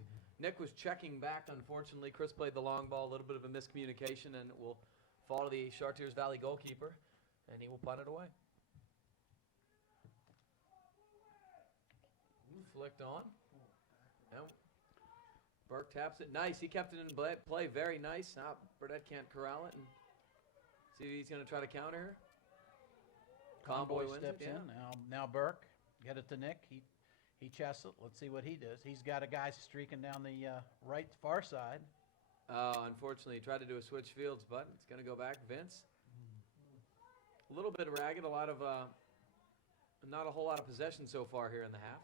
Nick was checking back, unfortunately. Chris played the long ball, a little bit of a miscommunication, and it will fall to the Chartiers Valley goalkeeper, and he will punt it away. Flicked on. Now Burke taps it. Nice. He kept it in play. Very nice. Now Burdett can't corral it. And see if he's going to try to counter here. Conboy wins steps it, yeah. in. Now Burke, get it to Nick. He chests it. Let's see what he does. He's got a guy streaking down the right far side. Unfortunately, he tried to do a switch fields, but it's going to go back. Vince. A little bit ragged. Not a whole lot of possession so far here in the half.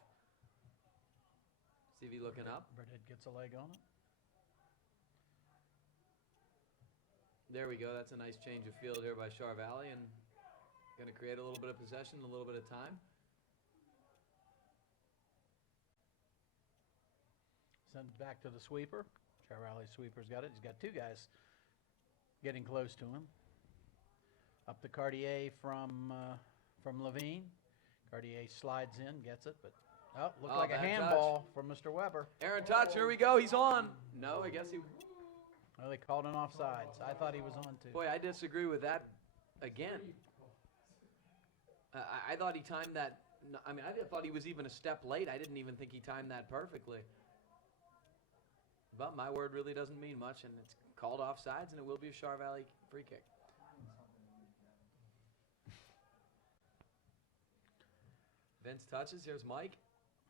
CV looking up. Burdett gets a leg on it. There we go. That's a nice change of field here by Char Valley, and going to create a little bit of possession, a little bit of time. Send it back to the sweeper. Char Valley sweeper's got it. He's got two guys getting close to him. Up to Cartier from Levine. Cartier slides in, gets it, but looked like a bad handball from Mr. Weber. Aaron touch. Here we go. He's on. No, I guess he. Well, they called an offsides. I thought he was on too. Boy, I disagree with that again. I thought he timed that. I mean, I thought he was even a step late. I didn't even think he timed that perfectly. But my word really doesn't mean much, and it's called offsides, and it will be a Char Valley free kick. Vince touches. Here's Mike.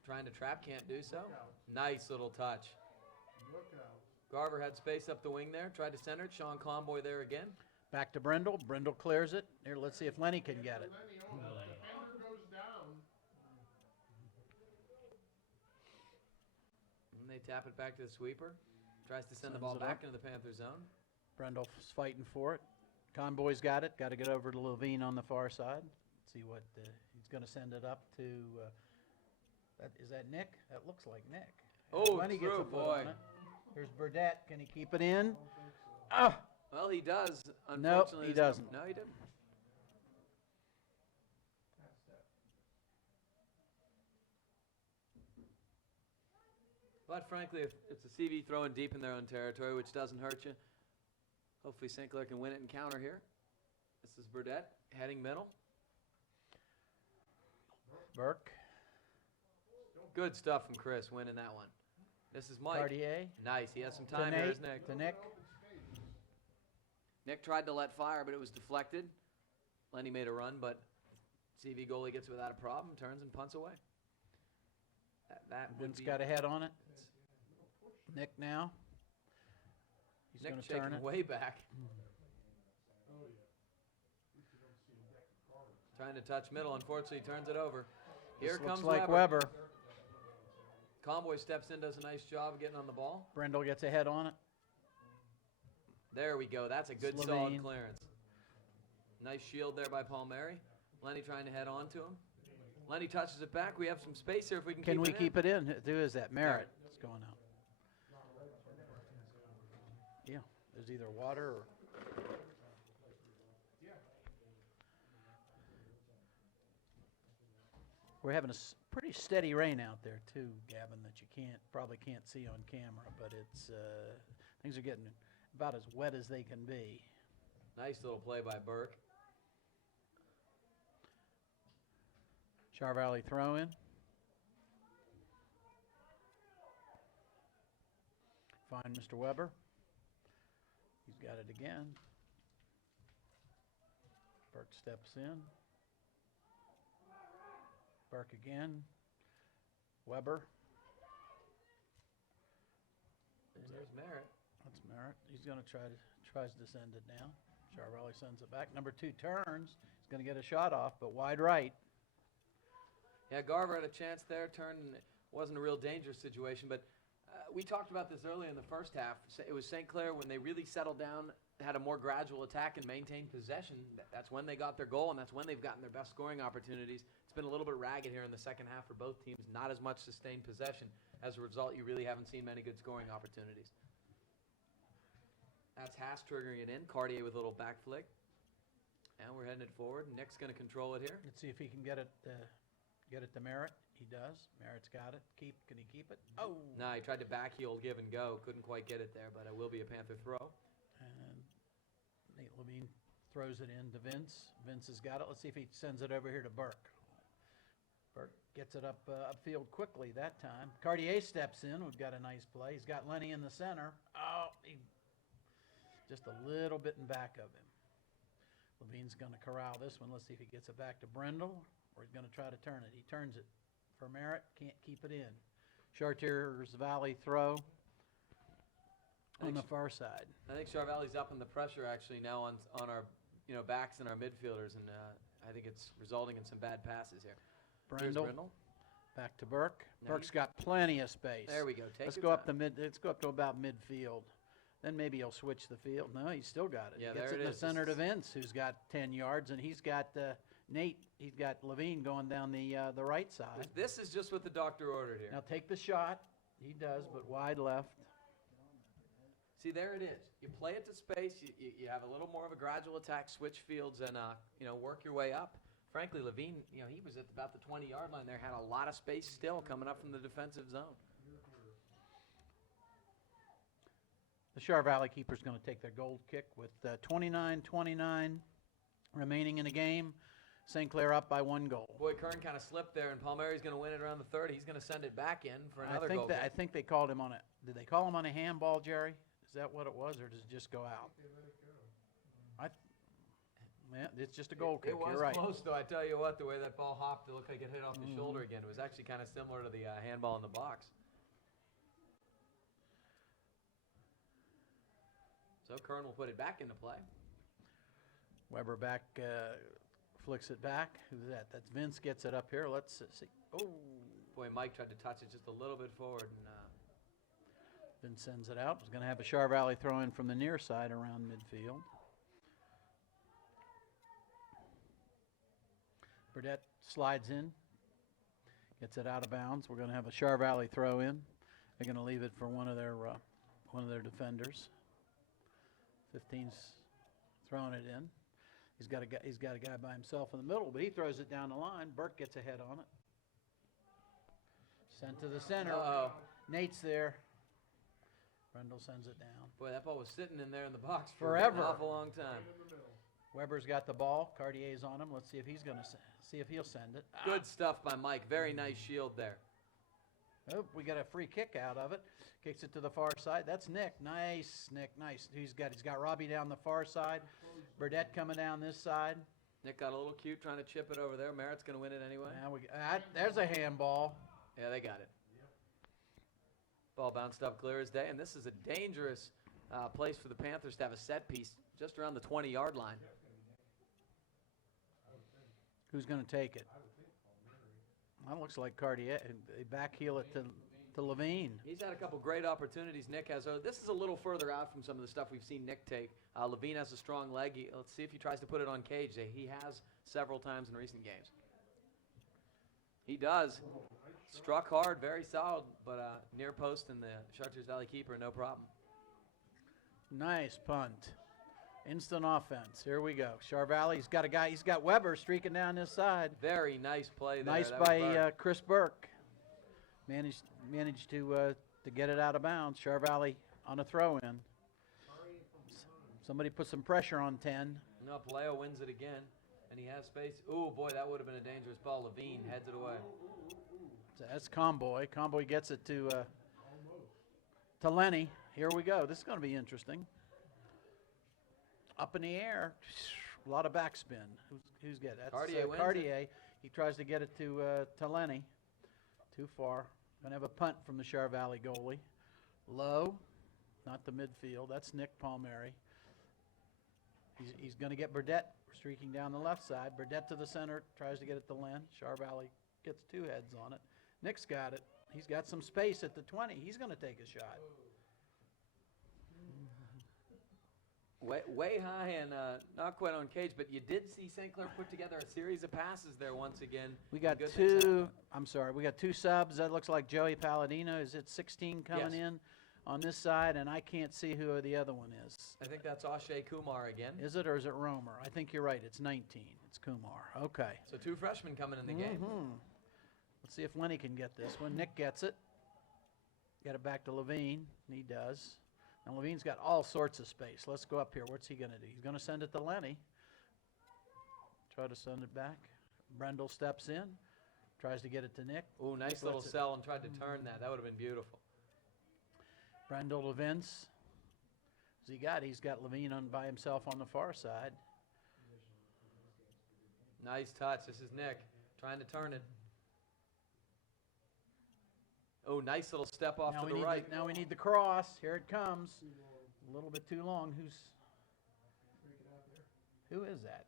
Trying to trap, can't do so. Nice little touch. Garver had space up the wing there. Tried to center it. Sean Conboy there again. Back to Brindle. Brindle clears it. Here, let's see if Lenny can get it. And they tap it back to the sweeper. Tries to send the Sends ball it back up. into the Panther zone. Brindle's fighting for it. Conboy's got it. Got to get over to Levine on the far side. See what he's going to send it up to. Is that Nick? That looks like Nick. Oh, Lenny gets through, a foot boy. on it. Here's Burdett. Can he keep it in? Ah! Well, he does. Unfortunately, Nope, he there's no- doesn't. No, he didn't. But frankly, if it's a CV throwing deep in their own territory, which doesn't hurt you, hopefully St. Clair can win it and counter here. This is Burdett heading middle. Burke. Good stuff from Chris winning that one. This is Mike. Cartier. Nice. He has some To time here. Nate. Here's Nick. To Nick. Nick tried to let fire, but it was deflected. Lenny made a run, but CV goalie gets it without a problem, turns and punts away. That would Vince be got a head on it. Nick now. He's going Nick to turn shaking it. way back. Trying to touch middle. Unfortunately, turns it over. Here This comes looks like Weber. Weber. Conboy steps in, does a nice job of getting on the ball. Brindle gets a head on it. There we go. That's a good, Levine. solid clearance. Nice shield there by Palmieri. Lenny trying to head on to him. Lenny touches it back. We have some space here if we can, Can we keep it keep it in? Who is that? Merritt. It's going out. Yeah, there's either water or. We're having a pretty steady rain out there too, Gavin, that you probably can't see on camera, but it's things are getting about as wet as they can be. Nice little play by Burke. Char Valley throw in. Find Mr. Weber. He's got it again. Burke steps in. Burke again. Weber. And there's Merritt. That's Merritt. He's going to tries to send it down. Char Valley sends it back. Number 2 turns. He's going to get a shot off, but wide right. Yeah, Garver had a chance there, turned, and it wasn't a real dangerous situation, but we talked about this earlier in the first half. It was St. Clair when they really settled down, had a more gradual attack and maintained possession. That's when they got their goal, and that's when they've gotten their best scoring opportunities. It's been a little bit ragged here in the second half for both teams, not as much sustained possession. As a result, you really haven't seen many good scoring opportunities. That's Haas triggering it in. Cartier with a little back flick. And we're heading it forward. Nick's going to control it here. Let's see if he can get it to Merritt. He does. Merritt's got it. Can he keep it? Oh! No, he tried to backheel, give and go. Couldn't quite get it there, but it will be a Panther throw. And Nate Levine throws it in to Vince. Vince has got it. Let's see if he sends it over here to Burke. Burke gets it upfield quickly that time. Cartier steps in. We've got a nice play. He's got Lenny in the center. Oh, just a little bit in back of him. Levine's going to corral this one. Let's see if he gets it back to Brendel, or he's going to try to turn it. He turns it for Merritt. Can't keep it in. Chartiers Valley throw on the far side. I think Char Valley's up in the pressure actually now on our backs and our midfielders, and I think it's resulting in some bad passes here. Here's Brendel. Back to Burke. Burke's got plenty of space. There we go. Let's go up to about midfield. Then maybe he'll switch the field. No, he's still got it. Yeah, he gets there it it in is. the center to Vince, who's got 10 yards, and he's got Nate. He's got Levine going down the right side. This is just what the doctor ordered here. Now take the shot. He does, but wide left. See, there it is. You play it to space. You have a little more of a gradual attack, switch fields, and work your way up. Frankly, Levine, he was at about the 20-yard line there, had a lot of space still coming up from the defensive zone. The Char Valley keeper's going to take their gold kick with 29-29 remaining in the game. St. Clair up by 1 goal. Boy, Kern kind of slipped there, and Palmieri's going to win it around the 30. He's going to send it back in for another goal. I think they called him on it. Did they call him on a handball, Jerry? Is that what it was, or does it just go out? It's just a goal kick. It was You're right. close, though. I tell you what, the way that ball hopped, it looked like it hit off the shoulder again. It was actually kind of similar to the handball in the box. So Kern will put it back into play. Weber back, flicks it back. Who's that? That's Vince. Gets it up here. Let's see. Oh, Boy, Mike tried to touch it just a little bit forward, and Vince sends it out. He's going to have a Char Valley throw in from the near side around midfield. Burdette slides in, gets it out of bounds. We're going to have a Char Valley throw in. They're going to leave it for one of their defenders. 15's throwing it in. He's got a guy by himself in the middle, but he throws it down the line. Burke gets a head on it. Sent to the center. Uh-oh. Nate's there. Brendel sends it down. Boy, that ball was sitting in there in the box for Forever. an awful long time. Weber's got the ball. Cartier's on him. Let's see if he's going to see if he'll send it. Good stuff by Mike. Very nice shield there. Oh, we got a free kick out of it. Kicks it to the far side. That's Nick. Nice, Nick. Nice. He's got Robbie down the far side. Burdette coming down this side. Nick got a little cute trying to chip it over there. Merritt's going to win it anyway. Now there's a handball. Yeah, they got it. Ball bounced up clear as day, and this is a dangerous place for the Panthers to have a set piece just around the 20-yard line. Who's going to take it? That looks like Cartier. They backheel it to Levine. He's had a couple great opportunities. Nick has. This is a little further out from some of the stuff we've seen Nick take. Levine has a strong leg. Let's see if he tries to put it on cage. He has several times in recent games. He does. Struck hard, very solid, but near post and the Chartiers Valley keeper, no problem. Nice punt. Instant offense. Here we go. Char Valley, he's got a guy. He's got Weber streaking down this side. Very nice play there. Nice That was by Burke. Chris Burke. Managed to get it out of bounds. Char Valley on a throw-in. Somebody put some pressure on 10. No, Paleo wins it again, and he has space. Ooh, boy, that would have been a dangerous ball. Levine heads it away. So that's Comboy. Comboy gets it to Lenny. Here we go. This is going to be interesting. Up in the air. A lot of backspin. Who's got it? That's Cartier wins Cartier. He tries to get it to Lenny. Too far. Going to have a punt from the Char Valley goalie. Low. Not the midfield. That's Nick Palmieri. He's going to get Burdette streaking down the left side. Burdette to the center. Tries to get it to Len. Char Valley gets 2 heads on it. Nick's got it. He's got some space at the 20. He's going to take a shot. Way high and not quite on cage, but you did see St. Clair put together a series of passes there once again. We got Good things happening. we got 2 subs. That looks like Joey Palladino. Is it 16 coming Yes. in on this side, and I can't see who the other one is. I think that's Ashay Kumar again. Is it, or is it Romer? I think you're right. It's 19. It's Kumar. Okay. So 2 freshmen coming in the game. Let's see if Lenny can get this one. Nick gets it. Get it back to Levine. He does. And Levine's got all sorts of space. Let's go up here. What's he going to do? He's going to send it to Lenny. Try to send it back. Brendel steps in. Tries to get it to Nick. Ooh, nice Nick little lets it- sell and tried to turn that. That would have been beautiful. Brendel to Vince. He's got Levine on by himself on the far side. Nice touch. This is Nick trying to turn it. Oh, nice little step off Now to we the need right. now we need the cross. Here it comes. A little bit too long. Who is that?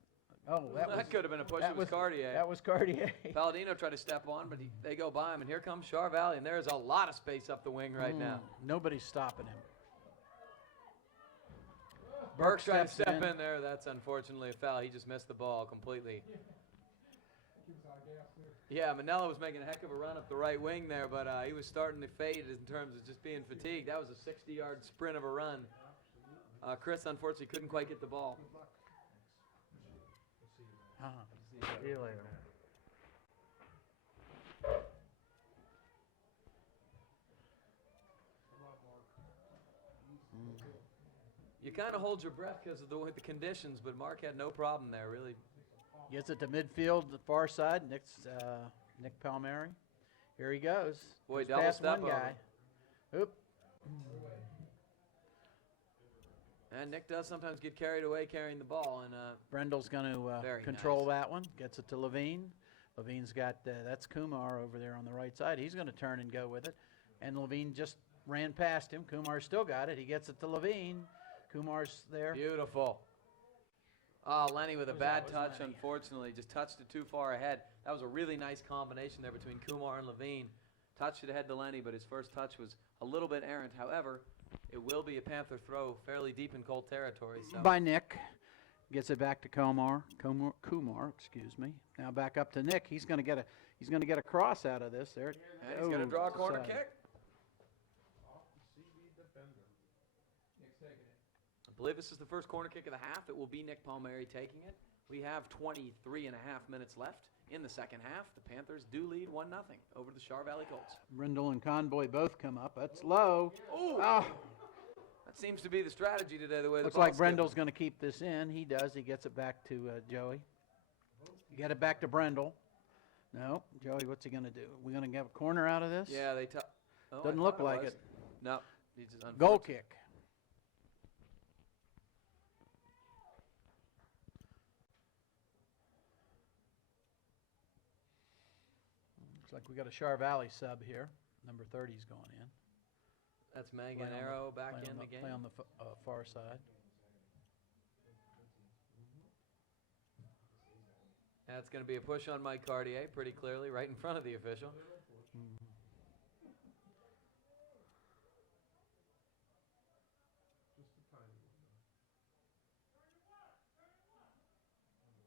Oh, That could have been a push. that It was Cartier. That was Cartier. Palladino tried to step on, but they go by him, and here comes Char Valley, and there's a lot of space up the wing right now. Nobody's stopping him. Burke tried to steps step in there. That's unfortunately a foul. He just missed the ball completely. Yeah, Manella was making a heck of a run up the right wing there, but he was starting to fade in terms of just being fatigued. That was a 60-yard sprint of a run. Chris, unfortunately, couldn't quite get the ball. See you later. You kind of hold your breath because of the conditions, but Mark had no problem there, really. Gets it to midfield, the far side. Nick Palmieri. Here he goes. Boy, Goes double past step one guy. Oop. And Nick does sometimes get carried away carrying the ball, and Brendel's going to Very control nice. that one. Gets it to Levine. Levine's got, that's Kumar over there on the right side. He's going to turn and go with it. And Levine just ran past him. Kumar still got it. He gets it to Levine. Kumar's there. beautiful. Oh, Lenny with a bad was touch, Lenny. unfortunately. Just touched it too far ahead. That was a really nice combination there between Kumar and Levine. Touched it ahead to Lenny, but his first touch was a little bit errant. However, it will be a Panther throw fairly deep in Colt territory. So. By Nick. Gets it back to Kumar, excuse me. Now back up to Nick. He's going to get a cross out of this. There. And he's going to draw a corner side. kick. Nick's taking it. I believe this is the first corner kick of the half. It will be Nick Palmieri taking it. We have 23 and a half minutes left in the second half. The Panthers do lead 1-0 over the Char Valley Colts. Brindle and Convoy both come up. That's low. Ooh. Oh, That seems to be the strategy today, the way looks the like ball's given. Brendel's going to keep this in. He does. He gets it back to Joey. Get it back to Brendel. No, Joey, what's he going to do? We going to get a corner out of this? Yeah, they Doesn't look like it. No. He just Goal unfortunate- kick. Looks like we got a Char Valley sub here. Number 30's going in. That's Play on the- Manganero back play in on the game. Play on the far side. That's going to be a push on Mike Cartier pretty clearly right in front of the official.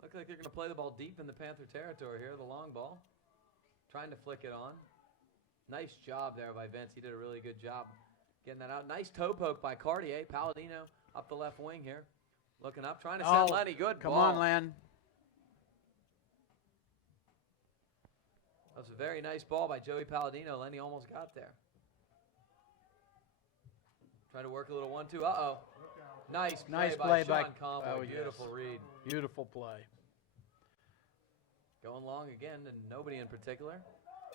Looks like they're going to play the ball deep in the Panther territory here, the long ball. Trying to flick it on. Nice job there by Vince. He did a really good job getting that out. Nice toe poke by Cartier. Palladino up the left wing here. Looking up, trying to send Lenny. Good Come ball. on, Len. That was a very nice ball by Joey Palladino. Lenny almost got there. Trying to work a little 1-2. Uh-oh. Nice play by Sean Conway. oh, yes. Beautiful read. Beautiful play. Going long again, and nobody in particular.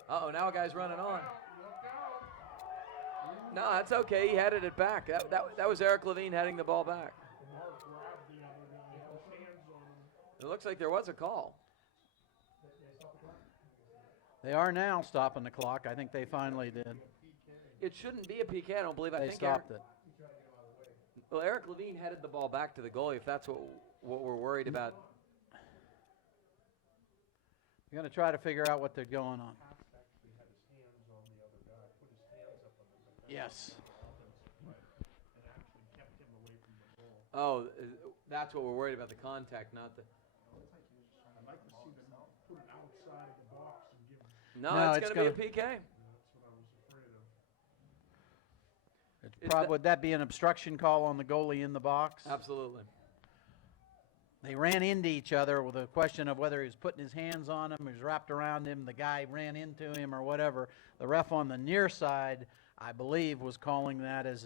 Uh-oh, now a guy's running on. No, that's okay. He headed it back. That was Eric Levine heading the ball back. It looks like there was a call. They are now stopping the clock. I think they finally did. It shouldn't be a PK, I don't believe. I They think stopped it. Well, Eric Levine headed the ball back to the goalie, if that's what we're worried about. We're going to try to figure out what they're going on. Yes. Oh, that's what we're worried about, the contact, not the... No, No, it's it's going to be a PK. It's Would that be an obstruction call on the goalie in the box? Absolutely. They ran into each other with a question of whether he was putting his hands on him, he was wrapped around him, the guy ran into him or whatever. The ref on the near side, I believe, was calling that as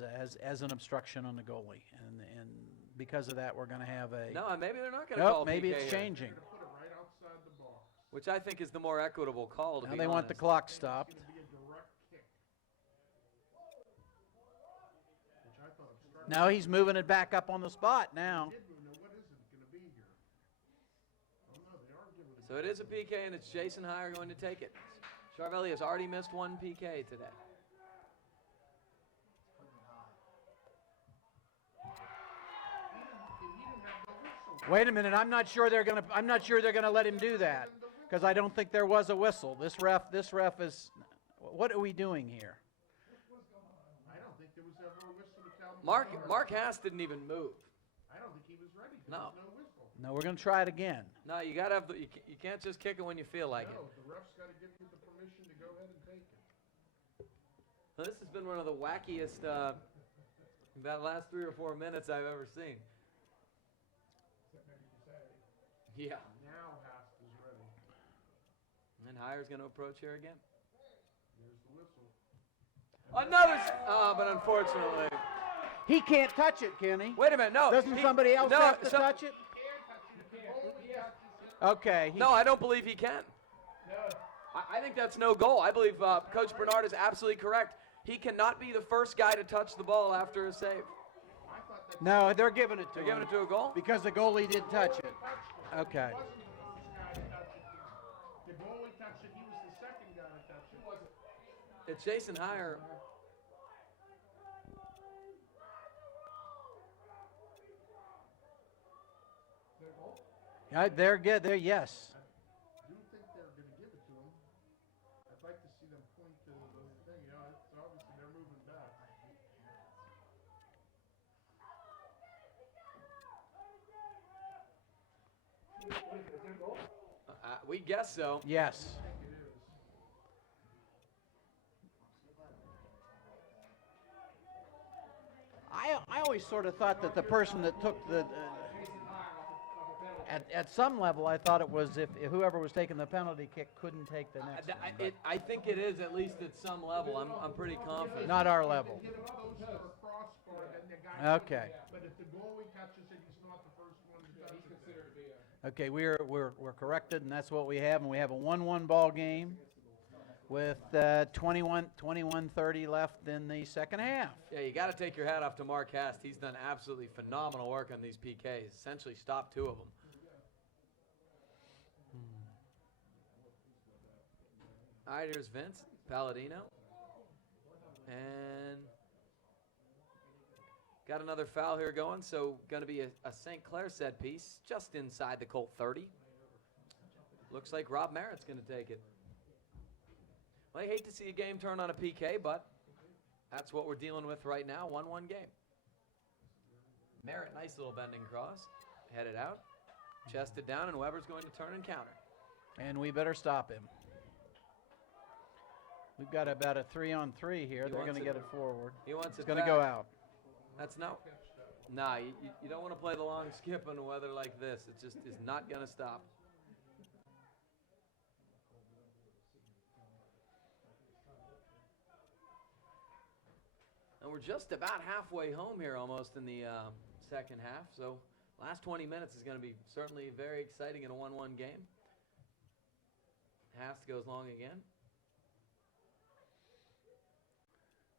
an obstruction on the goalie. And because of that, we're going to have a... No, maybe they're not going to call maybe PK it's here, changing. They're gonna put it right outside the box. which I think is the more equitable call, to Now be they want the honest. clock stopped. It's gonna be a direct kick. Which I thought obstruction. Now he's moving it back up on the spot now. Did move. Now what is it gonna be here? Oh no, they are giving it. So it is a PK, and it's Jason Heyer going to take it. Charvelli has already missed one PK today. Wait a minute, I'm not sure they're gonna let him do that, because I don't think there was a whistle. This ref is, what are we doing here? I don't think there was ever a whistle to tell him. Mark Haas didn't even move. I don't think he was ready. No. There was no whistle. No, we're gonna try it again. No, you gotta have you can't just kick it when you feel like it. No, the ref's got to give you the permission to go ahead and take it. Well, this has been one of the wackiest that last 3 or 4 minutes I've ever seen. Yeah. Now Haas is ready. And then Heyer's going to approach here again. Here's the whistle. Another, but unfortunately. He can't touch it, can he? Wait a minute, no. Doesn't somebody else have to so- touch it? Okay. No, I don't believe he can. I think that's no goal. I believe Coach Bernard is absolutely correct. He cannot be the first guy to touch the ball after a save. No, they're giving it to They're him. giving it to a goal? Because the goalie did touch it. Okay. He wasn't the first guy to touch it. The goalie touched it. He was the second guy to touch it. It's Jason Heyer. They're good. They're yes. I do think they're going to give it to him. I'd like to see them point to the thing. You know, it's obviously they're moving back. We guess so. Yes. I always sort of thought that the person that took the at some level, I thought it was if whoever was taking the penalty kick couldn't take the next one. I think it is, at least at some level. I'm pretty confident. Not our level. Get him close to the crossbar, and the guy. Okay. But if the goalie touches it, he's not the first one to touch it. He's considered to be a. Okay, we're corrected, and that's what we have, and we have a 1-1 ball game with 21:30 left in the second half. Yeah, you got to take your hat off to Mark Hast. He's done absolutely phenomenal work on these PKs. Essentially stopped 2 of them. All right, here's Vince Palladino. And got another foul here going, so going to be a St. Clair set piece just inside the Colt 30. Looks like Rob Merritt's going to take it. Well, I hate to see a game turn on a PK, but that's what we're dealing with right now, 1-1 game. Merritt, nice little bending cross. Headed out, chested down, and Weber's going to turn and counter. And we better stop him. We've got about a 3-on-3 here. They're going to get it forward. He wants It's it going to back. go out. That's no. Nah, you don't want to play the long skip in weather like this. It just is not going to stop. And we're just about halfway home here almost in the second half. So last 20 minutes is going to be certainly very exciting in a 1-1 game. Haas goes long again.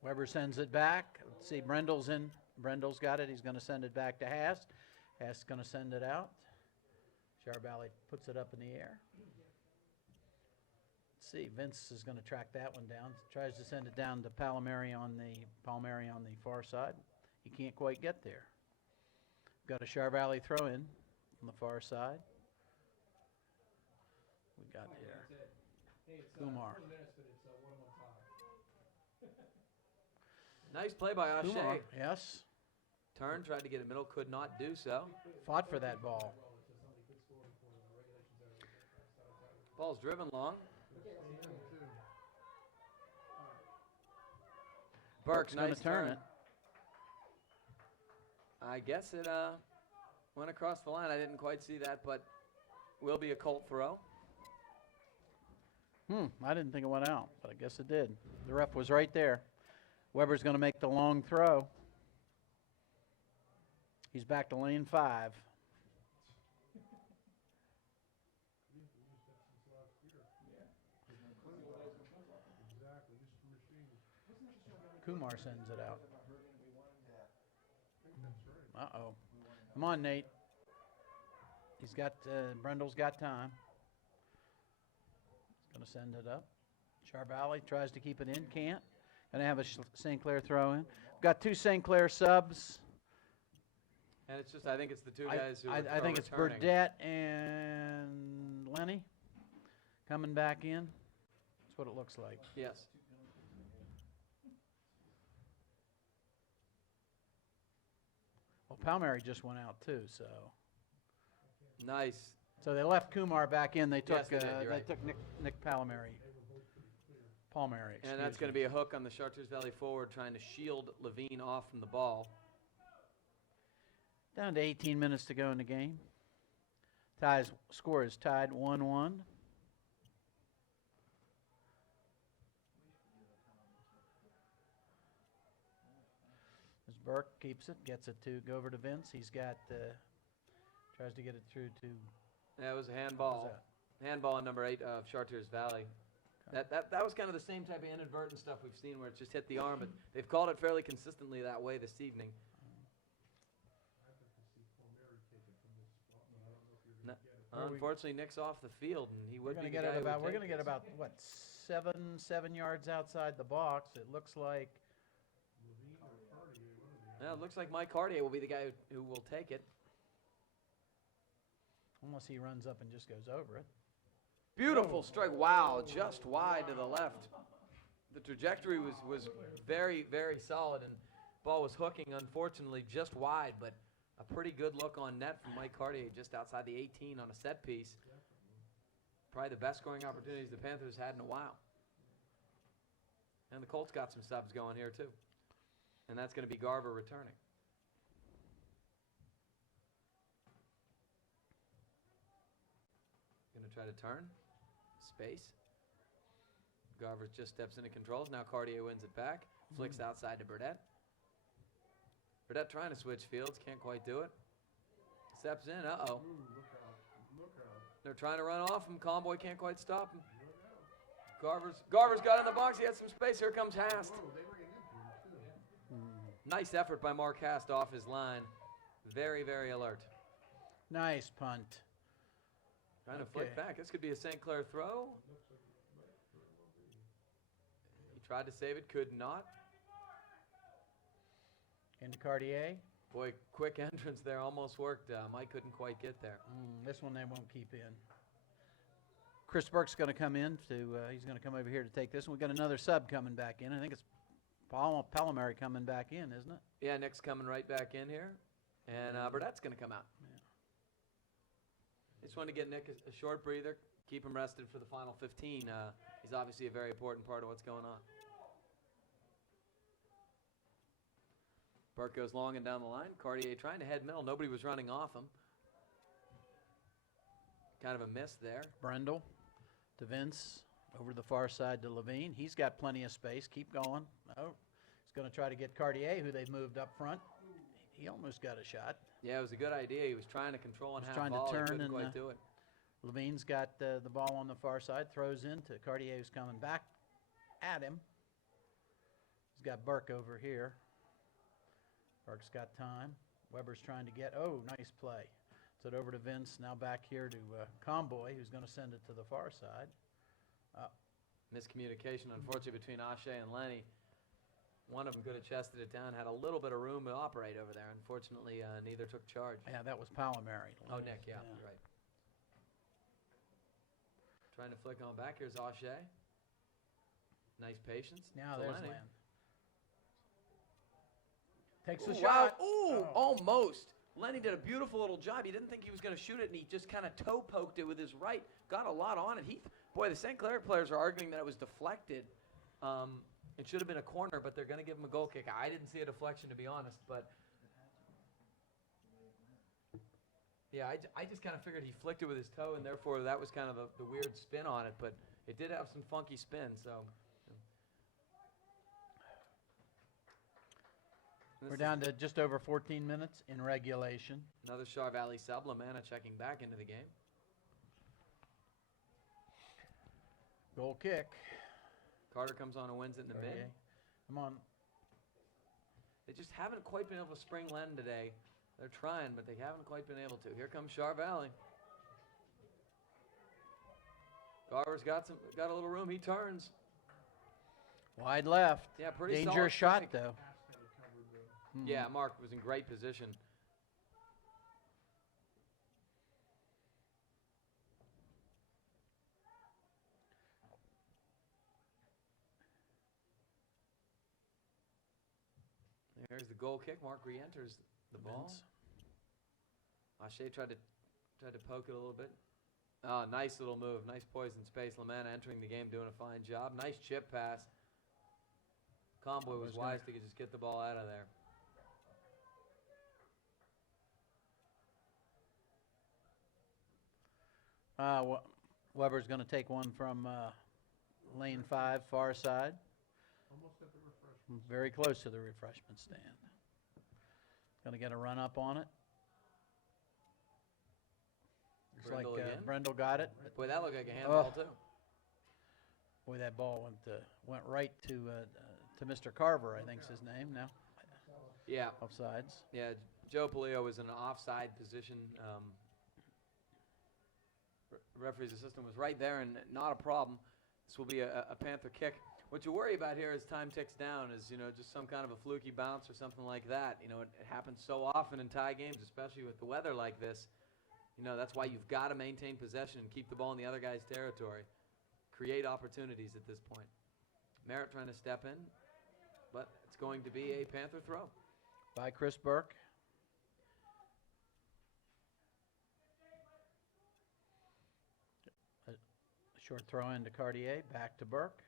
Weber sends it back. Let's see, Brendel's in. Brendel's got it. He's going to send it back to Haas. Haas is going to send it out. Charvelli puts it up in the air. Let's see, Vince is going to track that one down. Tries to send it down to Palmieri on the far side. He can't quite get there. Got a Charvelli throw in on the far side. We got here. Kumar. Nice play by O'Shea. Kumar, yes. Turn, tried to get a middle, could not do so. Fought for that ball. Ball's driven long. Burke, Going nice to turn turn. it. I guess it went across the line. I didn't quite see that, but will be a Colt throw. I didn't think it went out, but I guess it did. The ref was right there. Weber's going to make the long throw. He's back to lane 5. Kumar sends it out. Uh-oh. Come on, Nate. He's got, Brendel's got time. He's going to send it up. Charvalley tries to keep it in, can't. Going to have a St. Clair throw in. Got 2 St. Clair subs. And it's just, I think it's the two guys who I think it's returning. Burdette and Lenny coming back in. That's what it looks like. Yes. Well, Palmieri just went out too, so. Nice. So they left Kumar back in. They took Yes, they did, you're right. Nick Palmieri. Palmieri. And that's going to be a hook on the Chartiers Valley forward, trying to shield Levine off from the ball. Down to 18 minutes to go in the game. Score is tied 1-1. As Burke keeps it, gets it to go over to Vince. He's got, tries to get it through to. That was a handball. Handball on number 8 of Chartiers Valley. That was kind of the same type of inadvertent stuff we've seen where it's just hit the arm, but they've called it fairly consistently that way this evening. Unfortunately, Nick's off the field, and he would be the guy who would We're take going to get this. about, what, 7 yards outside the box. It looks like. Yeah, it looks like Mike Cartier will be the guy who will take it. Unless he runs up and just goes over it. Beautiful strike. Wow, just wide to the left. The trajectory was very, very solid, and ball was hooking, unfortunately, just wide, but a pretty good look on net from Mike Cartier just outside the 18 on a set piece. Probably the best scoring opportunities the Panthers had in a while. And the Colts got some subs going here, too. And that's going to be Garver returning. Going to try to turn. Space. Garver just steps into controls. Now Cartier wins it back. Flicks outside to Burdette. Burdette trying to switch fields. Can't quite do it. Steps in. Uh-oh. They're trying to run off him. Conboy can't quite stop him. Garver's got in the box. He has some space. Here comes Hast. Nice effort by Mark Hast off his line. Very, very alert. Nice punt. Trying to flick back. This could be a St. Clair throw. He tried to save it, could not. Into Cartier. Boy, quick entrance there, almost worked. Mike couldn't quite get there. This one they won't keep in. Chris Burke's going to come in he's going to come over here to take this one. We've got another sub coming back in. I think it's Palmieri coming back in, isn't it? Yeah, Nick's coming right back in here. And Burdette's going to come out. Just wanted to get Nick a short breather, keep him rested for the final 15. He's obviously a very important part of what's going on. Burke goes long and down the line. Cartier trying to head middle. Nobody was running off him. Kind of a miss there. Brendel to Vince. Over the far side to Levine. He's got plenty of space. Keep going. No. He's going to try to get Cartier, who they've moved up front. He almost got a shot. Yeah, it was a good idea. He was trying to control and He's have trying to ball. turn He couldn't and, quite do it. Levine's got the ball on the far side. Throws into Cartier, who's coming back at him. He's got Burke over here. Burke's got time. Weber's trying to get. Oh, nice play. So it over to Vince. Now back here to Comboy, who's going to send it to the far side. Miscommunication, unfortunately, between Ashe and Lenny. One of them could have chested it down, had a little bit of room to operate over there. Unfortunately, neither took charge. Yeah, that was Palmieri. Oh, Nick, yeah, you're right. Trying to flick on back. Here's Ashe. Nice patience. Now to there's Lenny. Land. Takes Ooh, the shot. wow. Ooh, almost. Lenny did a beautiful little job. He didn't think he was going to shoot it, and he just kind of toe poked it with his right. Got a lot on it. Boy, the St. Clair players are arguing that it was deflected. It should have been a corner, but they're going to give him a goal kick. I didn't see a deflection, to be honest, but Yeah, I just kind of figured he flicked it with his toe, and therefore that was kind of the weird spin on it, but it did have some funky spin, so. We're down to just over 14 minutes in regulation. Another Char Valley sub, Lamanna checking back into the game. Goal kick. Carter comes on and wins it in the mid. Chartier. Come on. They just haven't quite been able to spring Len today. They're trying, but they haven't quite been able to. Here comes Char Valley. Garver's got a little room. He turns. Wide left. Yeah, pretty Dangerous solid shot, strike. though. Yeah, Mark was in great position. There's the goal kick. Mark re-enters the ball. Ashe tried to poke it a little bit. Oh, nice little move. Nice poison space. Lamanna entering the game, doing a fine job. Nice chip pass. Conboy was wise to just get the ball out of there. Weber's going to take one from lane 5, far side. Almost at the refreshment. Very close to the refreshment stand. Going to get a run up on it. Looks like Brindle again. Brindle got it. Boy, that looked like a handball too. Boy, that ball went right to Mr. Carver, I think's his name now. Yeah. Offsides. Yeah, Joe Polio was in an offside position. Referee's assistant was right there, and not a problem. This will be a Panther kick. What you worry about here as time ticks down is, just some kind of a fluky bounce or something like that. It happens so often in tie games, especially with the weather like this. That's why you've got to maintain possession and keep the ball in the other guy's territory. Create opportunities at this point. Merritt trying to step in, but it's going to be a Panther throw. By Chris Burke. A short throw into Cartier, back to Burke.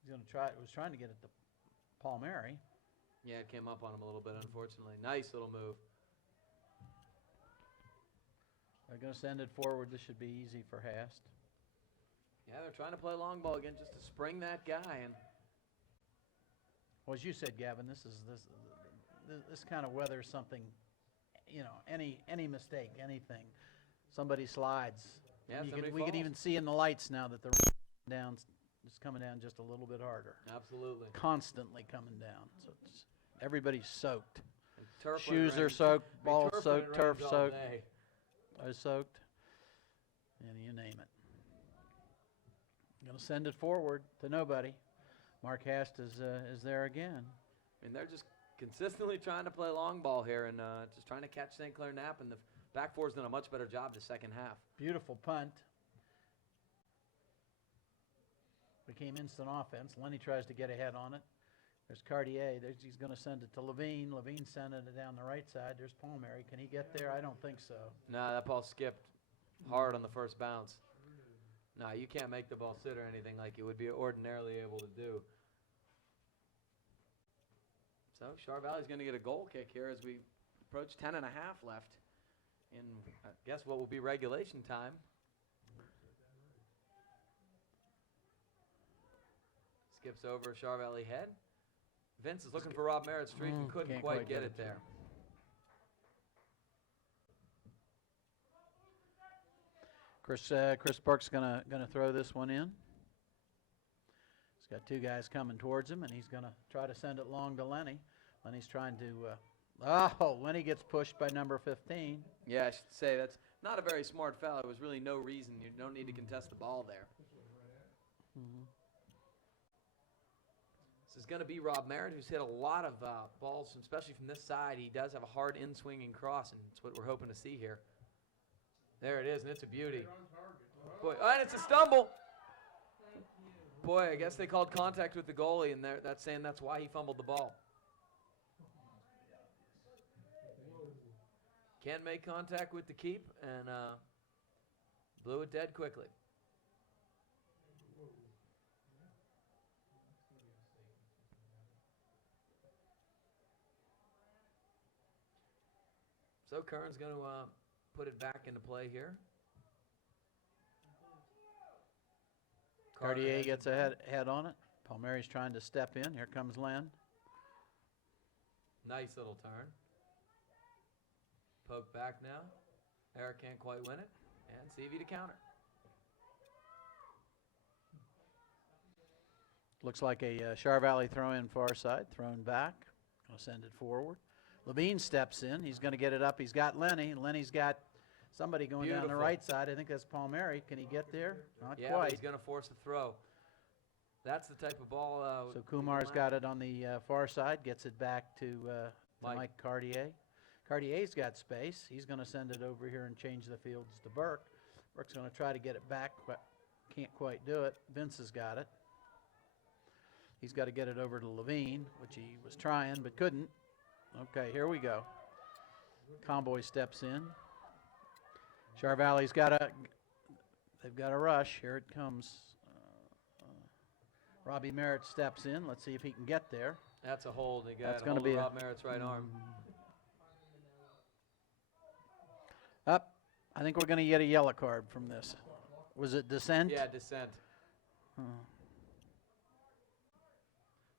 He's going to was trying to get it to Palmieri. Yeah, it came up on him a little bit, unfortunately. Nice little move. They're going to send it forward. This should be easy for Hast. Yeah, they're trying to play long ball again just to spring that guy. And well, as you said, Gavin, this kind of weather is something, any mistake, anything, somebody slides. Yeah, We can even see in the lights now that the down, it's coming down just a little bit harder. Absolutely. Constantly coming down. So everybody's soaked. Turf Shoes are soaked, balls soaked, turf soaked. I soaked, and you name it. Going to send it forward to nobody. Mark Hast is there again. They're just consistently trying to play long ball here and just trying to catch St. Clair Knapp, and the back four's done a much better job the second half. Beautiful punt. Became instant offense. Lenny tries to get ahead on it. There's Cartier. He's going to send it to Levine. Levine sending it down the right side. There's Palmieri. Can he get there? I don't think so. No, that ball skipped hard on the first bounce. No, you can't make the ball sit or anything like you would be ordinarily able to do. So Char Valley's going to get a goal kick here as we approach 10 and a half left in, I guess, what will be regulation time. Skips over Char Valley head. Vince is looking for Rob Merritt's streak and couldn't Can't quite get it there. Chris Burke's gonna throw this one in. He's got two guys coming towards him, and he's gonna try to send it long to Lenny. Lenny's trying to. Lenny gets pushed by number 15. Yeah, I should say that's not a very smart foul. There was really no reason. You don't need to contest the ball there. This is going to be Rob Merritt, who's hit a lot of balls, especially from this side. He does have a hard in-swinging cross, and it's what we're hoping to see here. There it is, and it's a beauty. Boy, and it's a stumble. Boy, I guess they called contact with the goalie, and that's saying that's why he fumbled the ball. Can't make contact with the keep, and blew it dead quickly. So Kern's going to put it back into play here. Cartier has gets it. a head on it. Palmieri's trying to step in. Here comes Len. Nice little turn. Poke back now. Eric can't quite win it. And CV to counter. Looks like a Char Valley throw in far side. Thrown back. Going to send it forward. Levine steps in. He's going to get it up. He's got Lenny. Lenny's got somebody going down the Beautiful. right side. I think that's Palmieri. Can he get there? Not Yeah, but quite. he's going to force a throw. That's the type of ball. So Kumar's got it on the far side. Gets it back to Mike Cartier. Cartier's got space. He's going to send it over here and change the fields to Burke. Burke's going to try to get it back, but can't quite do it. Vince has got it. He's got to get it over to Levine, which he was trying but couldn't. Okay, here we go. Comboy steps in. Char Valley's they've got a rush. Here it comes. Robbie Merritt steps in. Let's see if he can get there. That's a hold. They got That's a gonna hold of be Rob Merritt's right arm. Up. I think we're going to get a yellow card from this. Was it dissent? Yeah, dissent.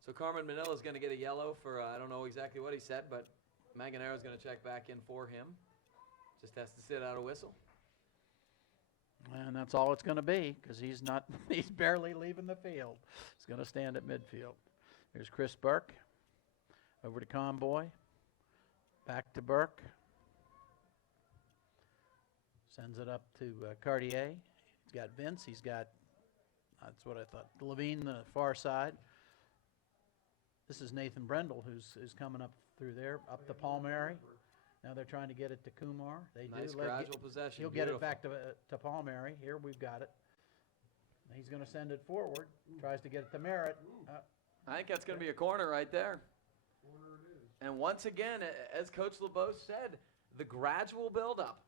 So Carmen Manila's going to get a yellow for, I don't know exactly what he said, but Manganero's going to check back in for him. Just has to sit out a whistle. And that's all it's going to be because he's barely leaving the field. He's going to stand at midfield. Here's Chris Burke. Over to Conboy. Back to Burke. Sends it up to Cartier. He's got Vince. He's got, that's what I thought, Levine, the far side. This is Nathan Brendel who's coming up through there, up to Palmieri. Now they're trying to get it to Kumar. They Nice do. gradual possession. He'll get it back to Palmieri. Here we've got it. He's going to send it forward. Tries to get it to Merritt. I think that's going to be a corner right there. And once again, as Coach LeBeau said, the gradual build-up.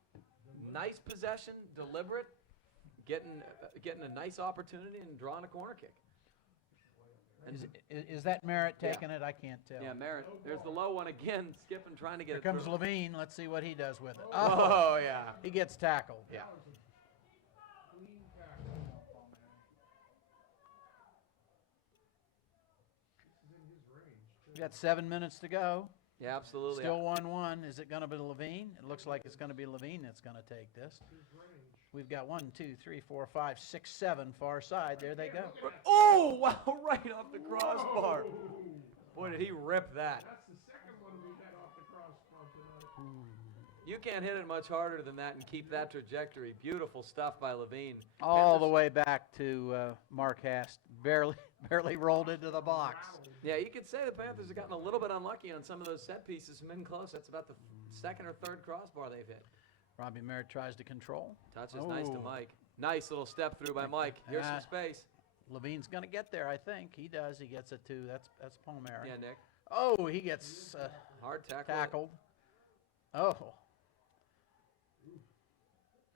Nice possession, deliberate, getting a nice opportunity and drawing a corner kick. And Is that Merritt Yeah. taking it? I can't tell. yeah, Merritt. There's the low one again, skipping, trying to get Here it comes through. Levine. Let's see what he does with it. Oh, yeah. He gets tackled. Yeah. We've got 7 minutes to go. Yeah, absolutely. Still 1-1. Is it going to be Levine? It looks like it's going to be Levine that's going to take this. We've got 1, 2, 3, 4, 5, 6, 7 far side. There they go. Oh, wow, right off the crossbar. Boy, did he rip that. That's the second one we've had off the crossbar tonight. You can't hit it much harder than that and keep that trajectory. Beautiful stuff by Levine. All the Panthers- way back to Mark Hast. Barely rolled into the box. Yeah, you could say the Panthers have gotten a little bit unlucky on some of those set pieces and been close. That's about the second or third crossbar they've hit. Robbie Merritt tries to control. Touch is nice to Oh. Mike. Nice little step through by Mike. Here's some Ah. space. Levine's going to get there, I think. He does. He gets it too. That's Palmieri. Yeah, Nick. Oh, he gets Hard tackle. tackled. Oh,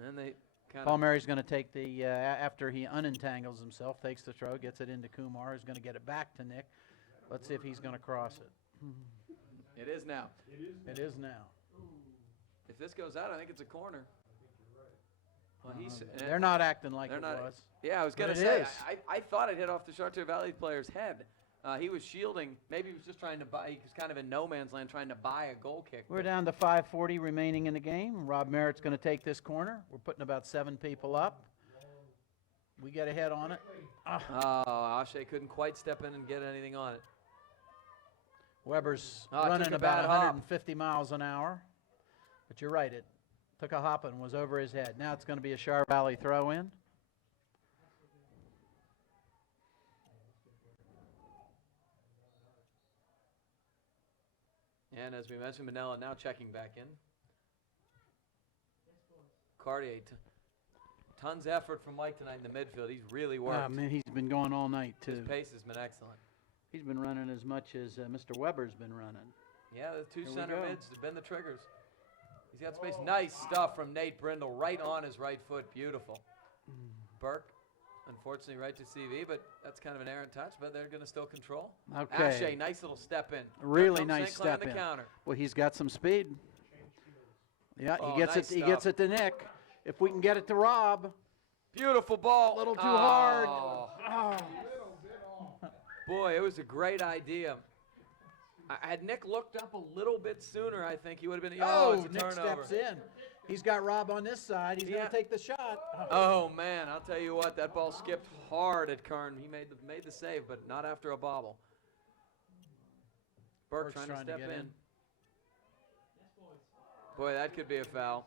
And they kind of. Palmieri's going to take the, after he unentangles himself, takes the throw, gets it into Kumar, who's going to get it back to Nick. Let's see if he's going to cross it. It is now. It is now. If this goes out, I think it's a corner. Well, They're not acting like they're it not- was. Yeah, I was going But to it say, is. I thought it hit off the Chartiers Valley player's head. He was shielding. Maybe he was just trying to buy. He was kind of in no man's land trying to buy a goal kick. We're down to 5:40 remaining in the game. Rob Merritt's going to take this corner. We're putting about 7 people up. We get a head on it. Oh, Ashe couldn't quite step in and get anything on it. Weber's Oh, it running took a about bad hop. 150 miles an hour. But you're right, it took a hop and was over his head. Now it's going to be a Char Valley throw in. And as we mentioned, Manella now checking back in. Cartier, tons of effort from Mike tonight in the midfield. He's really worked. Man, he's been going all night, His too. pace has been excellent. He's been running as much as Mr. Weber's been running. Yeah, the two Here we center go. mids have been the triggers. He's got space. Nice stuff from Nate Brindle right on his right foot. Beautiful. Burke, unfortunately, right to CV, but that's kind of an errant touch, but they're going to still control. Okay. Ashe, nice little step in. Really Here comes nice St. Clair step on in. the counter. Well, he's got some speed. Yeah, Oh, he gets nice it. He gets stuff. it to Nick. If we can get it to Rob. Beautiful ball. A little too hard. Oh. Oh. Boy, it was a great idea. Had Nick looked up a little bit sooner, I think he would have been. It's a Nick turnover. steps in. He's got Rob on this side. He's Yeah. going to take the shot. Oh man, I'll tell you what, that ball skipped hard at Kern. He made the save, but not after a bobble. Burke Burke's trying to step get in. Boy, that could be a foul.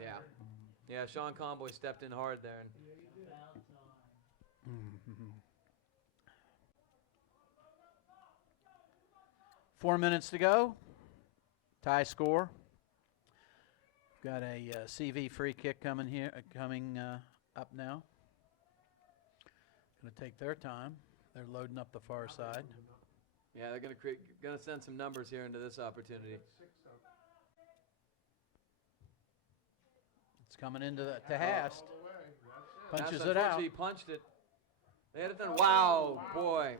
Yeah. Yeah, Sean Conboy stepped in hard there. And 4 minutes to go. Tie score. Got a CV free kick coming here, up now. Going to take their time. They're loading up the far side. yeah, they're gonna send some numbers here into this opportunity. It's coming into to Hast. Punches That's it out. unfortunate, He punched it. They had it done. Wow, boy.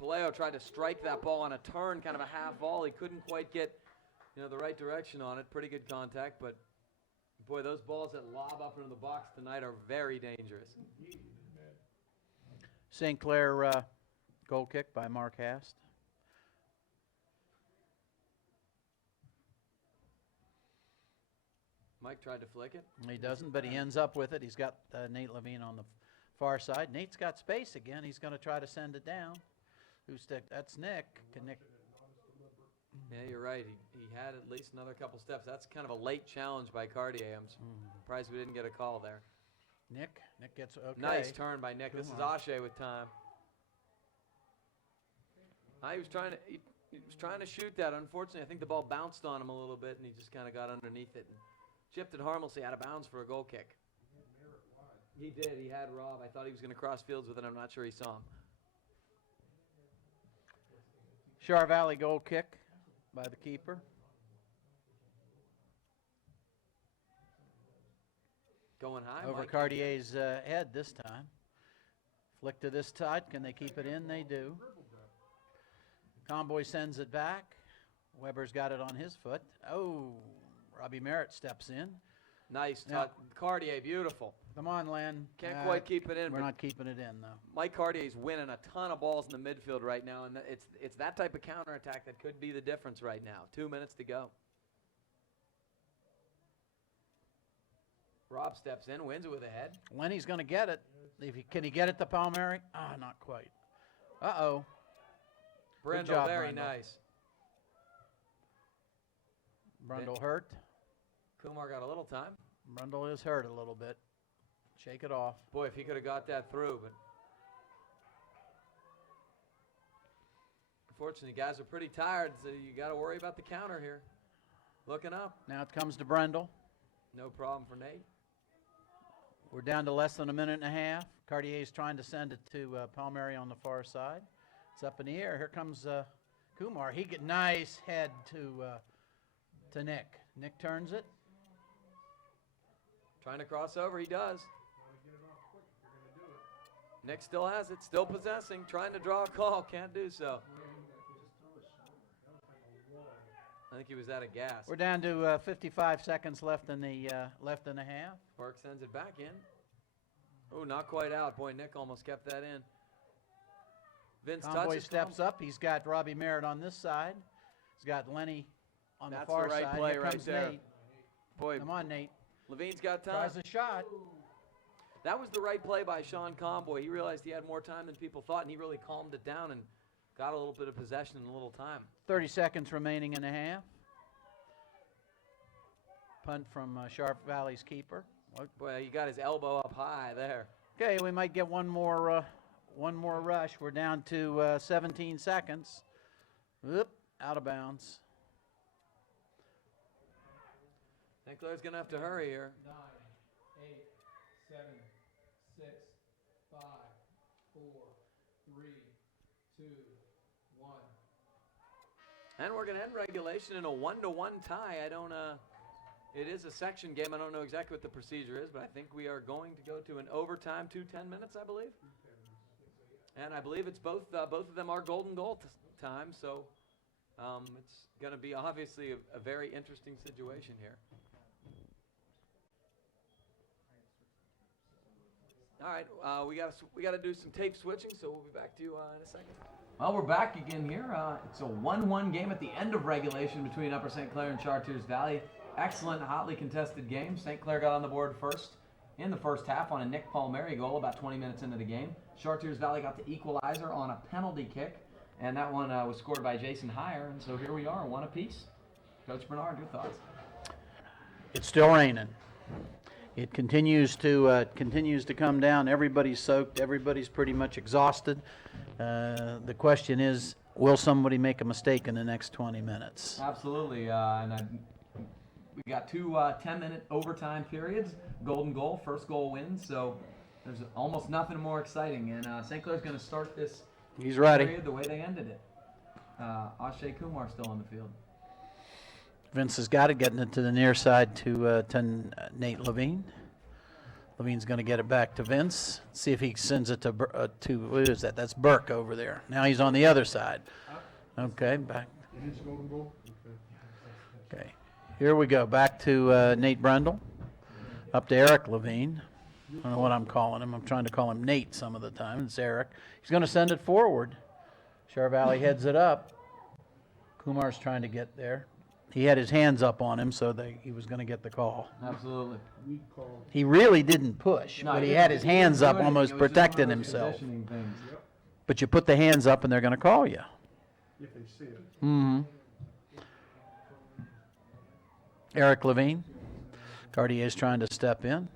Paleo tried to strike that ball on a turn, kind of a half volley. Couldn't quite get, the right direction on it. Pretty good contact, but boy, those balls that lob up into the box tonight are very dangerous. St. Clair goal kick by Mark Hast. Mike tried to flick it. He doesn't, but he ends up with it. He's got Nate Levine on the far side. Nate's got space again. He's going to try to send it down. That's Nick. Can Nick? Yeah, you're right. He had at least another couple steps. That's kind of a late challenge by Cartier. I'm surprised we didn't get a call there. Nick gets okay. Nice turn by Nick. This is Ashe with time. He was trying to shoot that. Unfortunately, I think the ball bounced on him a little bit, and he just kind of got underneath it and chipped it harmlessly out of bounds for a goal kick. He did. He had Rob. I thought he was going to cross fields with it. I'm not sure he saw him. Char Valley goal kick by the keeper. Going high. Over Mike. Cartier's head this time. Flick to this side. Can they keep it in? They do. Conboy sends it back. Weber's got it on his foot. Oh, Robbie Merritt steps in. Nice Yeah. touch. Cartier, beautiful. Come on, Len. Can't quite keep it in. We're but not keeping it in, though. Mike Cartier's winning a ton of balls in the midfield right now, and it's that type of counterattack that could be the difference right now. 2 minutes to go. Rob steps in, wins it with a head. Lenny's going to get it. Can he get it to Palmieri? Not quite. Uh-oh. Brindle, job, very Brindle. nice. Brundle hurt. Kumar got a little time. Brundle is hurt a little bit. Shake it off. Boy, if he could have got that through, but unfortunately, guys are pretty tired, so you got to worry about the counter here. Looking up. Now it comes to Brundle. No problem for Nate. We're down to less than a minute and a half. Cartier's trying to send it to Palmieri on the far side. It's up in the air. Here comes Kumar. He get nice head to Nick. Nick turns it. Trying to cross over, he does. Nick still has it, still possessing, trying to draw a call, can't do so. I think he was out of gas. We're down to 55 seconds left in the half. Park sends it back in. Oh, not quite out. Boy, Nick almost kept that in. Vince Conboy touches. steps up. He's got Robbie Merritt on this side. He's got Lenny on That's the far the right side. play Here right comes there. Nate. Boy, Come on, Nate. Levine's got time. Tries a shot. That was the right play by Sean Conboy. He realized he had more time than people thought, and he really calmed it down and got a little bit of possession in a little time. 30 seconds remaining in the half. Punt from Sharp Valley's keeper. Boy, he got his elbow up high there. Okay, we might get one more rush. We're down to 17 seconds. Oop, out of bounds. St. Clair's going to have to hurry here. 9, 8, 7, 6, 5, 4, 3, 2, 1. And we're going to end regulation in a 1-1 tie. It is a section game. I don't know exactly what the procedure is, but I think we are going to go to an overtime, 10 minutes, I believe. And I believe it's both of them are golden goal time, so it's going to be obviously a very interesting situation here. All right, we got to do some tape switching, so we'll be back to you in a second. Well, we're back again here. It's a 1-1 game at the end of regulation between Upper St. Clair and Chartiers Valley. Excellent, hotly contested game. St. Clair got on the board first in the first half on a Nick Palmieri goal about 20 minutes into the game. Chartiers Valley got the equalizer on a penalty kick, and that one was scored by Jason Heyer. And so here we are, one apiece. Coach Bernard, your thoughts? It's still raining. It continues to come down. Everybody's soaked. Everybody's pretty much exhausted. The question is, will somebody make a mistake in the next 20 minutes? Absolutely. We got two 10-minute overtime periods. Golden goal, first goal wins. So there's almost nothing more exciting. And St. Clair's going to start this He's ready. period the way they ended it. Ashay Kumar still on the field. Vince has got it, getting it to the near side to Nate Levine. Levine's going to get it back to Vince. See if he sends it to what is that? That's Burke over there. Now he's on the other side. Okay, back. It is golden goal? Okay, here we go. Back to Nate Brendel. Up to Eric Levine. I don't know what I'm calling him. I'm trying to call him Nate some of the time. It's Eric. He's going to send it forward. Char Valley heads it up. Kumar's trying to get there. He had his hands up on him, so he was going to get the call. Absolutely. He really didn't push, No, but he he had didn't- his hands up, he was almost just one of protecting those himself. positioning things. But you put the hands up, and they're going to call you. If they see it. Mm-hmm. Eric Levine. Cartier's trying to step in.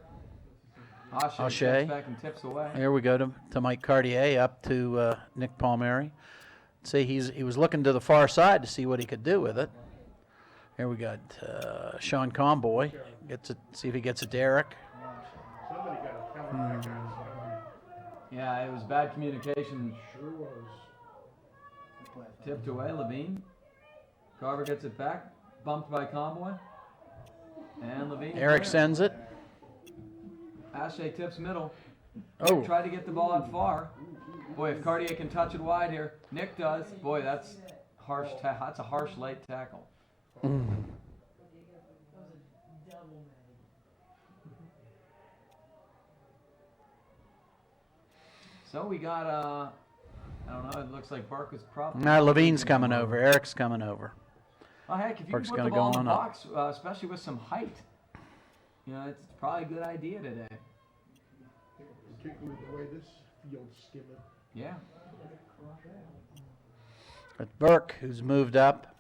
Ashay Ashay. steps back and tips away. Here we go to Mike Cartier, up to Nick Palmieri. See, he was looking to the far side to see what he could do with it. Here we got Sean Comboy. Gets it. See if he gets it to Eric. Somebody got a counter back. Yeah, it was bad communication. Sure was. Tipped away, Levine. Carver gets it back. Bumped by Comboy. And Levine. Eric clear. sends it. Ashay tips middle. Oh. Nick tried to get the ball out far. Boy, if Cartier can touch it wide here. Nick does. Boy, that's harsh. That's a harsh late tackle. So we got, I don't know, it looks like Burke is probably. Now Levine's coming over. Eric's coming over. Oh, heck, if you Burke's can put gonna the ball go in the on up. box, especially with some height, you know, it's probably a good idea today. Particularly the way this field's skimming. Yeah. It's Burke who's moved up,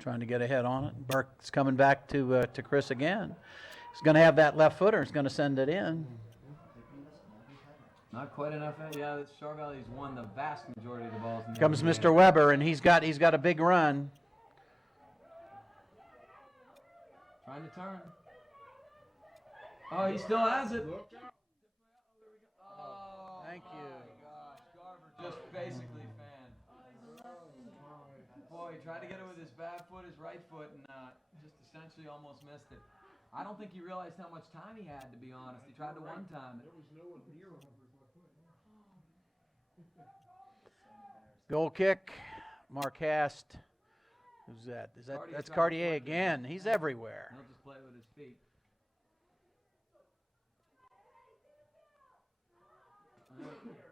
trying to get ahead on it. Burke's coming back to Chris again. He's going to have that left footer. He's going to send it in. Not quite enough. Yeah, Char Valley's won the vast majority of the balls. In the Comes game. Mr. Weber, and he's got a big run. Trying to turn. Oh, he still has it. Oh, Thank you. my gosh, Garver just basically fanned. Boy, he tried to get it with his bad foot, his right foot, and just essentially almost missed it. I don't think he realized how much time he had, to be honest. He tried to one-time it. There was no one near him. Goal kick. Mark Hast. Who's that? That's Cartier again. He's everywhere. He'll just play with his feet.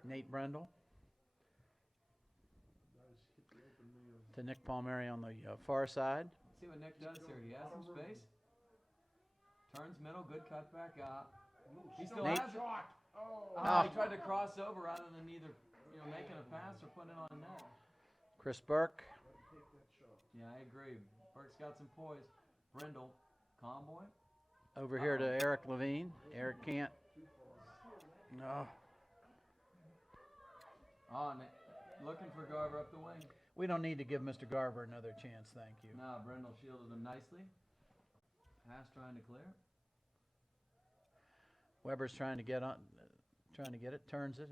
Nate Brendel. To Nick Palmieri on the far side. Let's see what Nick does here. He has some space. Turns middle, good cutback. He still Nate. has it. Oh. He tried to cross over rather than either making a pass or putting it on net. Chris Burke. Yeah, I agree. Burke's got some poise. Brindle, Comboy. Over here to Eric Levine. Eric can't. No. Looking for Garver up the wing. We don't need to give Mr. Garver another chance, thank you. No, Brindle shielded him nicely. Pass trying to clear. Weber's trying to get it, turns it.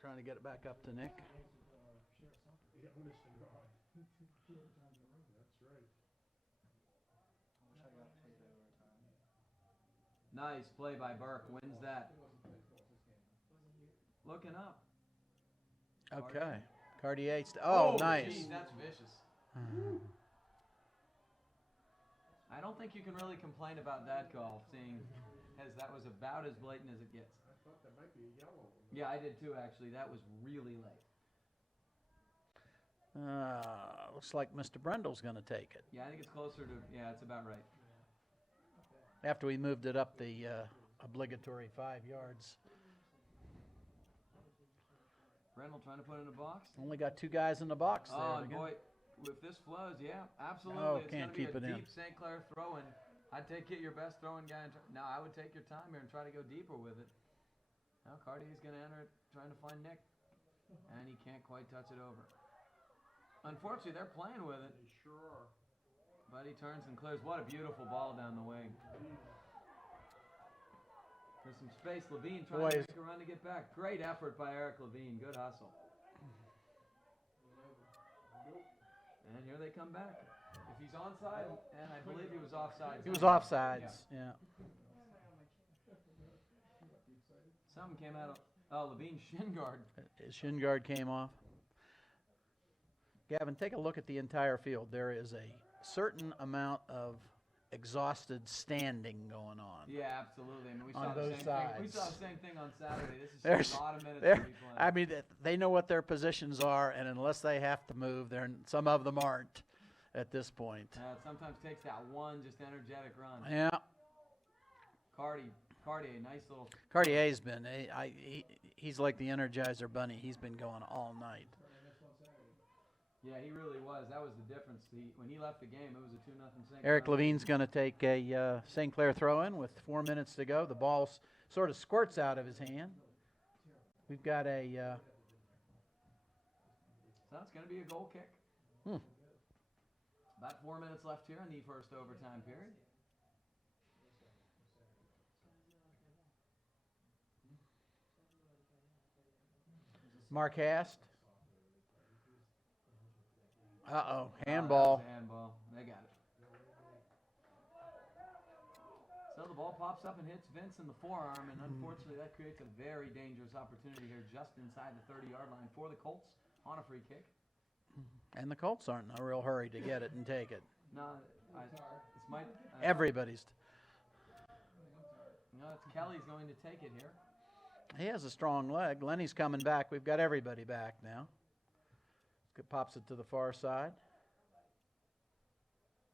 Trying to get it back up to Nick. Nice play by Burke. Wins that. Looking up. Okay. Cartier. Oh, nice. Geez, that's vicious. I don't think you can really complain about that call, seeing as that was about as blatant as it gets. I thought that might be a yellow. Yeah, I did too, actually. That was really late. Looks like Mr. Brendle's going to take it. Yeah, I think it's closer to, yeah, it's about right. After we moved it up the obligatory 5 yards. Brendel trying to put it in a box. Only got 2 guys in the box there. Oh, and again. boy, if this flows, yeah, absolutely. Oh, it's can't gonna be keep a it in. deep St. Clair throw-in. I'd take it your best throwing guy. No, I would take your time here and try to go deeper with it. Now Cartier's going to enter it, trying to find Nick. And he can't quite touch it over. Unfortunately, they're playing with it. They sure are. But he turns and clears. What a beautiful ball down the wing. There's some space. Levine trying to Boys. make a run to get back. Great effort by Eric Levine. Good hustle. And here they come back. If he's onside, and I believe he was offside. He was offsides, yeah. Something came out of, oh, Levine's shin guard. His shin guard came off. Gavin, take a look at the entire field. There is a certain amount of exhausted standing going on. Yeah, absolutely. I mean, we On saw the both same thing. We sides. saw the same thing on Saturday. This is There's- a lot of minutes to There, be playing. I mean, they know what their positions are, and unless they have to move, some of them aren't at this point. It sometimes takes that one just energetic run. Yeah, Cartier, nice little. Cartier's been, he's like the Energizer Bunny. He's been going all night. Yeah, he really was. That was the difference. When he left the game, it was a 2-0 St. Eric Clair. Levine's going to take a St. Clair throw-in with 4 minutes to go. The ball sort of squirts out of his hand. We've got a... So it's going to be a goal kick. About 4 minutes left here in the first overtime period. Mark Hast. Uh-oh, That handball. was a handball. They got it. So the ball pops up and hits Vince in the forearm, and unfortunately that creates a very dangerous opportunity here just inside the 30-yard line for the Colts on a free kick. And the Colts aren't in a real hurry to get it and take it. No, it's Mike. Everybody's. No, it's Kelly's going to take it here. He has a strong leg. Lenny's coming back. We've got everybody back now. Pops it to the far side.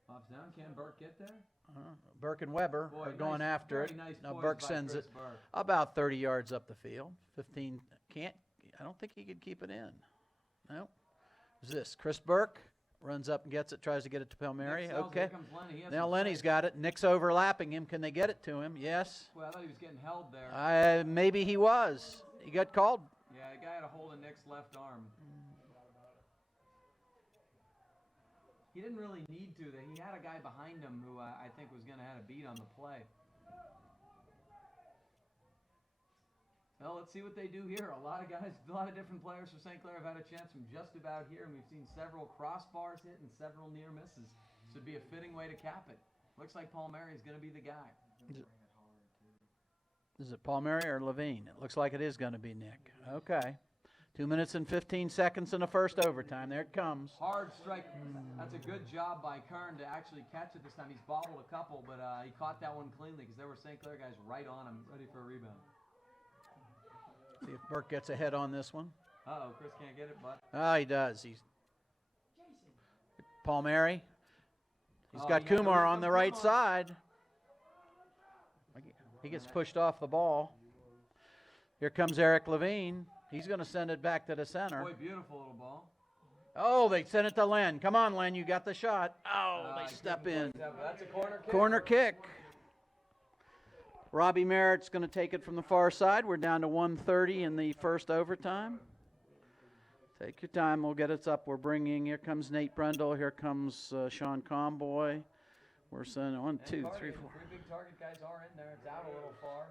Pops down. Can Burke get there? Burke and Weber Boy, are going nice- after it. very nice Now poise Burke by sends Chris it Burke. about 30 yards up the field. 15. I don't think he could keep it in. No. Who's this? Chris Burke runs up and gets it, tries to get it to Palmieri. Nick sells it. Okay. Here comes Lenny. He has Now some Lenny's space. got it. Nick's overlapping him. Can they get it to him? Yes. Well, I thought he was getting held there. Maybe he was. He got called. Yeah, the guy had a hold of Nick's left arm. He didn't really need to. He had a guy behind him who I think was going to have a beat on the play. Well, let's see what they do here. A lot of guys, a lot of different players for St. Clair have had a chance from just about here, and we've seen several crossbars hit and several near misses. This would be a fitting way to cap it. Looks like Palmieri is going to be the guy. Is it Palmieri or Levine? It looks like it is going to be Nick. Okay. 2 minutes and 15 seconds in the first overtime. There it comes. Hard strike. That's a good job by Kern to actually catch it this time. He's bobbled a couple, but he caught that one cleanly because there were St. Clair guys right on him, ready for a rebound. See if Burke gets ahead on this one. Uh-oh, Chris can't get it, but... Oh, he does. He's Palmieri. He's Oh, got yeah, Kumar here on the comes right Kumar. side. He gets pushed off the ball. Here comes Eric Levine. He's going to send it back to the center. Boy, beautiful little ball. Oh, they sent it to Len. Come on, Len, you got the shot. Oh, He they step couldn't in. quite step. That's a corner kick. Corner kick. Robbie Merritt's going to take it from the far side. We're down to 1:30 in the first overtime. Take your time. We'll get it up. We're bringing, here comes Nate Brendel. Here comes Sean Comboy. We're sending 1, And 2, Carter, 3, the 4. three big target guys are in there. It's out a little far.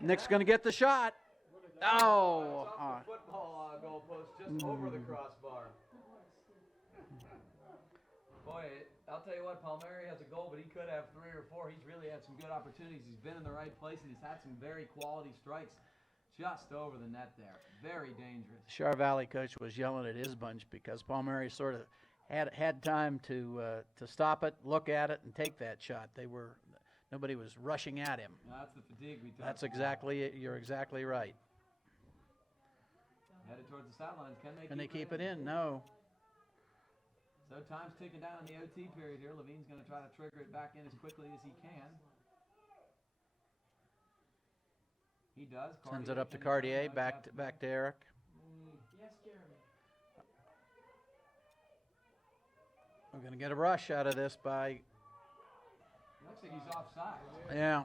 Nick's going to get the shot. Oh. It's off the football goalpost, just over the crossbar. Boy, I'll tell you what, Palmieri has a goal, but he could have 3 or 4. He's really had some good opportunities. He's been in the right place, and he's had some very quality strikes just over the net there. Very dangerous. Char Valley coach was yelling at his bunch because Palmieri sort of had time to stop it, look at it, and take that shot. They were Nobody was rushing at him. That's the fatigue we talked That's about. exactly it. You're exactly right. Headed towards the sidelines. Can they keep it in? No. So time's ticking down in the OT period here. Levine's going to try to trigger it back in as quickly as he can. He does. Sends it up to Cartier. Back to Eric. Yes, Jeremy. We're going to get a rush out of this by. Looks like he's offside. Yeah.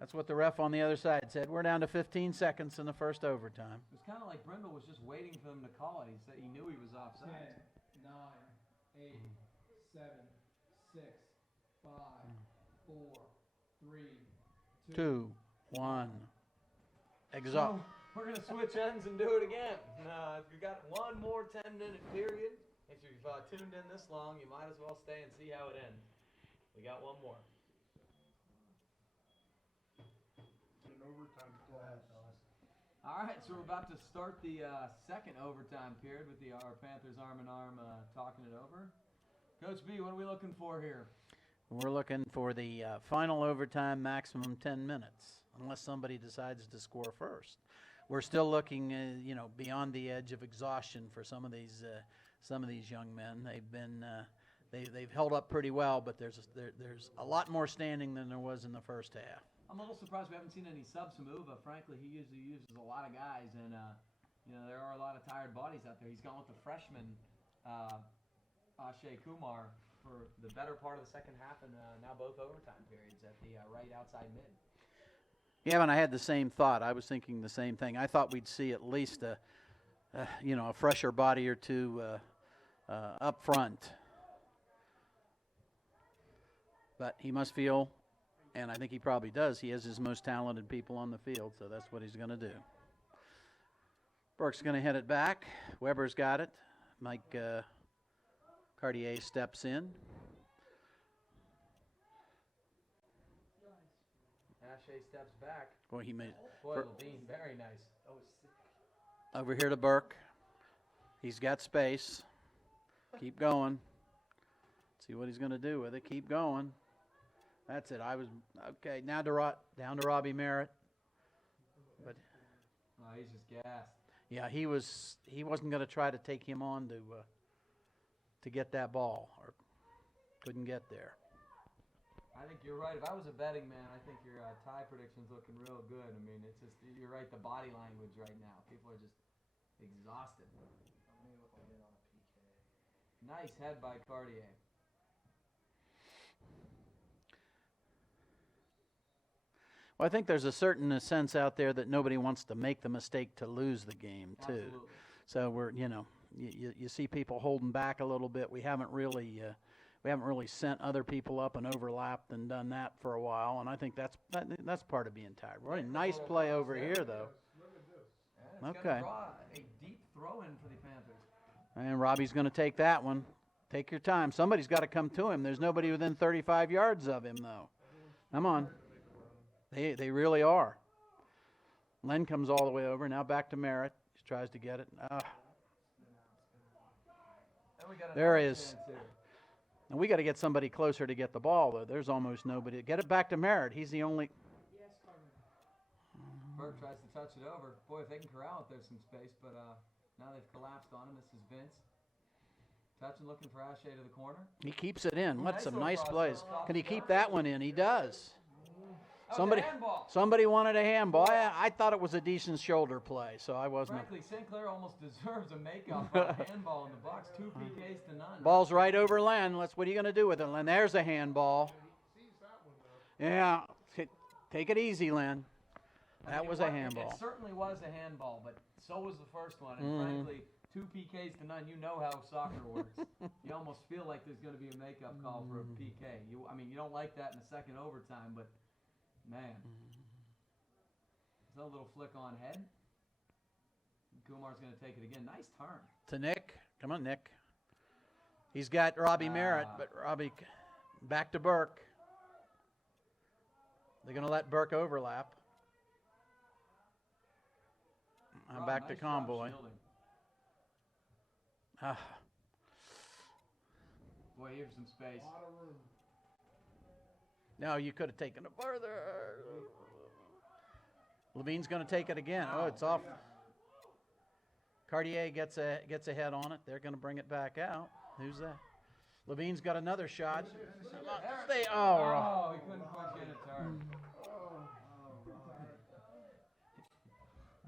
That's what the ref on the other side said. We're down to 15 seconds in the first overtime. It was kind of like Brindle was just waiting for them to call it. He said he knew he was 10, offside. 9, 8, 7, 6, 5, 4, 3, 2, 1. So Exhaust. we're going to switch ends and do it again. We've got one more 10-minute period. If you've tuned in this long, you might as well stay and see how it ends. We got one more. All right, so we're about to start the second overtime period with our Panthers arm in arm talking it over. Coach B, what are we looking for here? We're looking for the final overtime, maximum 10 minutes, unless somebody decides to score first. We're still looking, beyond the edge of exhaustion for some of these young men. They've been they've held up pretty well, but there's a lot more standing than there was in the first half. I'm a little surprised we haven't seen any subs move. Frankly, he usually uses a lot of guys, and there are a lot of tired bodies out there. He's gone with the freshman, Akshay Kumar, for the better part of the second half, and now both overtime periods at the right outside mid. Yeah, and I had the same thought. I was thinking the same thing. I thought we'd see at least a fresher body or two up front. But he must feel, and I think he probably does, he has his most talented people on the field, so that's what he's going to do. Burke's going to head it back. Weber's got it. Mike Cartier steps in. Ashe steps back. Boy, he made Boy, Levine, very nice. over here to Burke. He's got space. Keep going. See what he's going to do with it. Keep going. That's it. Okay. Now down to Robbie Merritt. But Oh, he's just gassed. yeah, he wasn't going to try to take him on to get that ball, or couldn't get there. I think you're right. If I was a betting man, I think your tie prediction's looking real good. I mean, it's just, you're right, the body language right now. People are just exhausted. Nice head by Cartier. Well, I think there's a certain sense out there that nobody wants to make the mistake to lose the game, too. Absolutely. So we're, you see people holding back a little bit. We haven't really sent other people up and overlapped and done that for a while, and I think that's part of being tired. We're a nice play over here, though. Yeah, it's Okay. gonna draw a deep throw in for the Panthers. And Robbie's going to take that one. Take your time. Somebody's got to come to him. There's nobody within 35 yards of him, though. Come on. They really are. Len comes all the way over. Now back to Merritt. He tries to get it. And we got There another he is. chance here. And we got to get somebody closer to get the ball, though. There's almost nobody. Get it back to Merritt. He's the only. Yes, Carmen. Burke tries to touch it over. Boy, if they can corral it, there's some space, but now they've collapsed on him. This is Vince. Touching, looking for Ashe to the corner. He keeps it in. What Nice some little nice cross plays. ball. Can he keep that one in? He does. Oh, the handball. Somebody wanted a handball. I thought it was a decent shoulder play, so I wasn't. Frankly, St. Clair almost deserves a makeup on a handball in the box. 2 PKs to none. Ball's right over Len. What are you going to do with it, Len? There's a handball. Yeah. Take it easy, Len. That was a handball. It certainly was a handball, but so was the first one. And frankly, 2 PKs to none. You know how soccer works. You almost feel like there's going to be a makeup call for a PK. You don't like that in the second overtime, but man, is that a little flick on head? Kumar's going to take it again. Nice turn. To Nick. Come on, Nick. He's got Robbie Merritt, but Robbie back to Burke. They're going to let Burke overlap. I'm back to nice job Conboy. shielding. Ah, Boy, here's some space. No, you could have taken it further. Levine's going to take it again. Oh, it's off. Cartier gets ahead on it. They're going to bring it back out. Who's that? Levine's got another shot. Stay. Oh, he couldn't quite get a turn.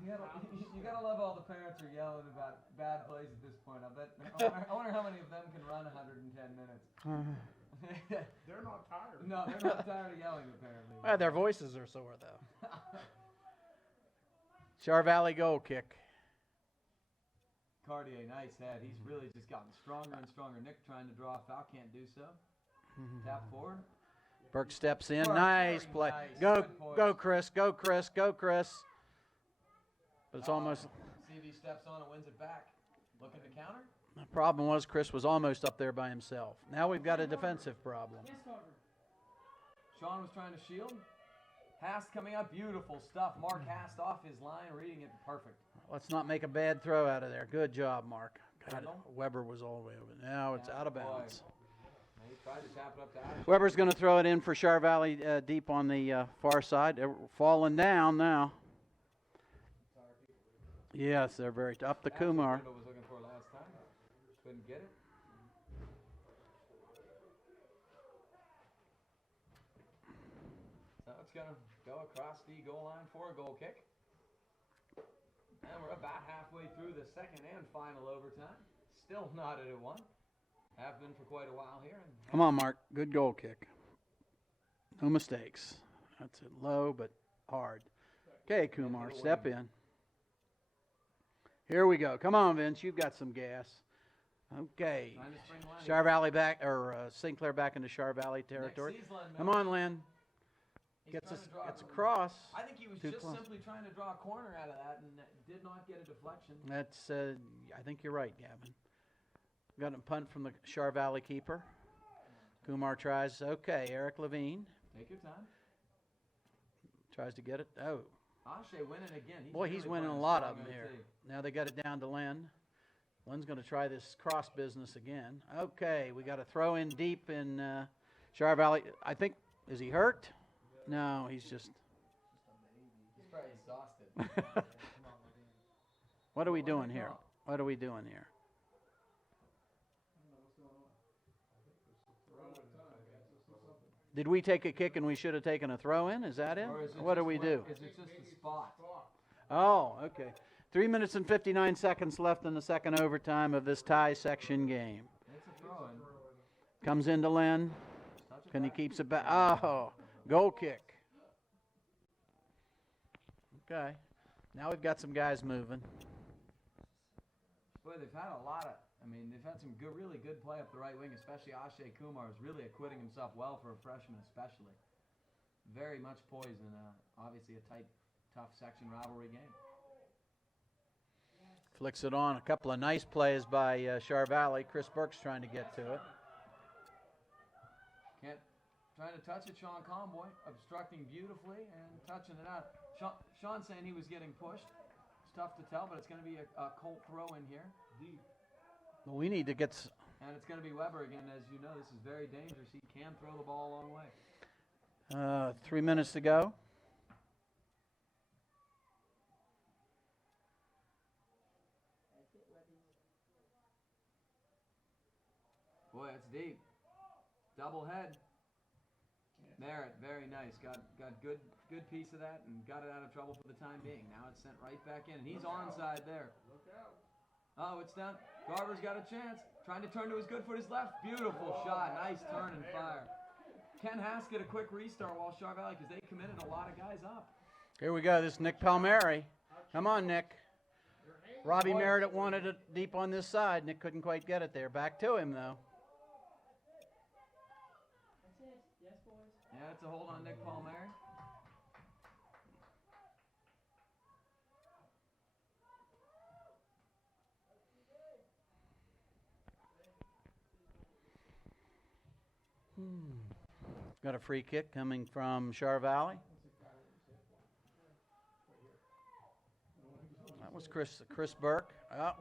You gotta love all the parents are yelling about bad plays at this point. I wonder how many of them can run 110 minutes. They're not tired. No, they're not tired of yelling apparently. Well, their voices are sore though. Char Valley goal kick. Cartier, nice head. He's really just gotten stronger and stronger. Nick trying to draw a foul, can't do so. Tap forward. Burke steps in. Burke, Nice very play. nice. Go, Good poise. go, Chris. Go, Chris. Go, Chris. But it's almost. CV steps on and wins it back. Looking to counter. The problem was Chris was almost up there by himself. Now we've got a defensive problem. Sean was trying to shield. Hast coming up, beautiful stuff. Mark Hast off his line, reading it perfect. Let's not make a bad throw out of there. Good job, Mark. God, Randall? Weber was all the way over. Now it's out of Boy. bounds. He tried to tap it up to Ash. Weber's going to throw it in for Char Valley deep on the far side. They're falling down now. Yes, they're very up to That's what Kumar. Randall was looking for last time. Couldn't get it. So it's going to go across the goal line for a goal kick. And we're about halfway through the second and final overtime. Still not at a 1. Have been for quite a while here. And Come on, Mark. Good goal kick. No mistakes. That's it. Low but hard. Okay, Kumar, step in. Here we go. Come on, Vince. You've got some gas. Okay. trying to spring line. Char Valley back, or St. Clair back into Char Valley territory. Next, Len Come Miller. on, Len. He's Gets trying us, to draw gets it. across. I think he was Too just close. simply trying to draw a corner out of that and did not get a deflection. That's. I think you're right, Gavin. Got a punt from the Char Valley keeper. Kumar tries. Okay, Eric Levine Take your time. tries to get it. Oh, Ashe winning again. boy, he's really winning a playing lot strong of them OT. here. Now they got it down to Len. Len's going to try this cross business again. Okay, we got a throw in deep in Char Valley. I think, is he hurt? No, he's just. He's probably exhausted. What are we doing here? What are we doing here? Did we take a kick and we should have taken a throw in? Is that it? Or is it What do just we where- do? Is it just the spot? Oh, okay. 3 minutes and 59 seconds left in the second overtime of this tie section game. It's a throw in. Comes into Len. Touch it Can he back. keeps it back? Oh, goal kick. Okay. Now we've got some guys moving. Boy, they've had a lot of. They've had some good, really good play up the right wing, especially Ashe Kumar is really acquitting himself well for a freshman, especially. Very much poised in obviously a tight, tough section rivalry game. Flicks it on. A couple of nice plays by Char Valley. Chris Burke's trying to get to it. Trying to touch it, Sean Conboy, obstructing beautifully and touching it out. Sean saying he was getting pushed. It's tough to tell, but it's going to be a Colt throw in here. Well, we need to get. And it's going to be Weber again. As you know, this is very dangerous. He can throw the ball a long way. 3 minutes to go. Boy, it's deep. Double head. Merritt, very nice. Got good piece of that and got it out of trouble for the time being. Now it's sent right back in, and he's onside there. Look out. Oh, it's down. Garber's got a chance. Trying to turn to his good foot, his left. Beautiful shot. Nice turn and fire. Ken Haskett a quick restart while Char Valley, because they committed a lot of guys up. Here we go. This is Nick Palmieri. Come on, Nick. Robbie Boy. Merritt wanted it deep on this side. Nick couldn't quite get it there. Back to him, though. Yeah, it's a hold on Nick Palmieri. Got a free kick coming from Char Valley. That was Chris Burke. Oh,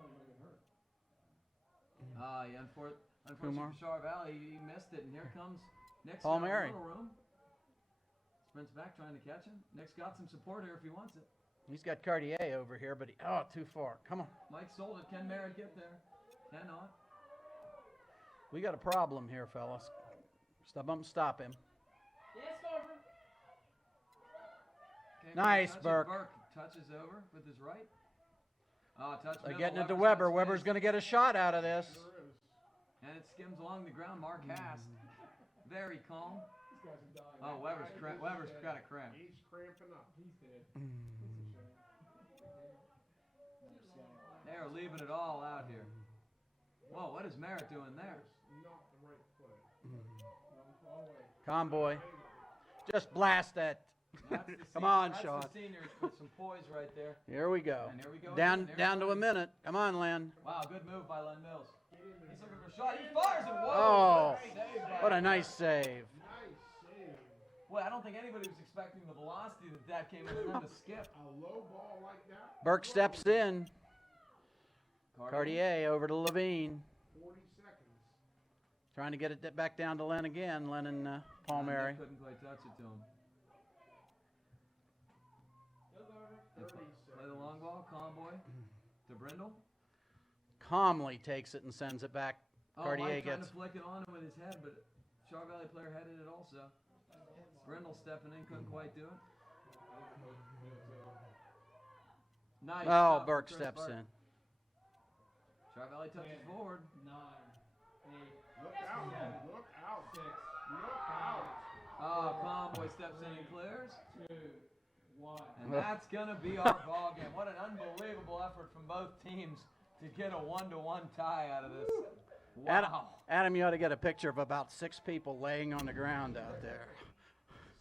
Yeah, unfortunately Kumar. for Char Valley, he missed it, and here comes Nick's got a Palmieri. little room. Prince back trying to catch him. Nick's got some support here if he wants it. He's got Cartier over here, but too far. Come on. Mike sold it. Can Merritt get there? Cannot. We got a problem here, fellas. Stop him. Yes, over. Okay, Nice, touches. Burke. Burke touches over with his right. Touch They're middle. getting it to Weber's Weber. got Weber's space. going to get a shot out of this. And it skims along the ground. Mark Hast. Very calm. These guys are dying. Oh, Weber's got a cramp. He's cramping up. He's dead. They're leaving it all out here. Whoa, what is Merritt doing there? Not the right play. Convoy. Just blast that. That's the Come senior- on, that's Sean. the senior with some poise right there. Here we go. And here we go Down, again. There down it to a goes. minute. Come on, Len. Wow, good move by Len Mills. He's looking for a shot. He fires it. Whoa. Oh, Great save by what a him. nice save. Nice save. Well, I don't think anybody was expecting the velocity that came in and then the skip. A low ball like that. Burke steps in. Cartier over to Levine. 40 seconds. Trying to get it back down to Len again. Len and Nick Palmieri. couldn't quite touch it to him. They play the long ball. Convoy to Brindle. Calmly takes it and sends it back. Cartier Mike trying gets. to flick it on him with his head, but Char Valley player headed it also. Brindle stepping in, couldn't quite do it. Nice. Oh, stop Burke from Chris steps Burke. in. Char Valley touches forward. 9, 8, Look out. Look out. 6, Look out. Oh, Convoy steps in and clears. 2, 1. And that's going to be our ball game. What an unbelievable effort from both teams to get a 1-1 tie out of this. Wow. Adam, you ought to get a picture of about 6 people laying on the ground out there.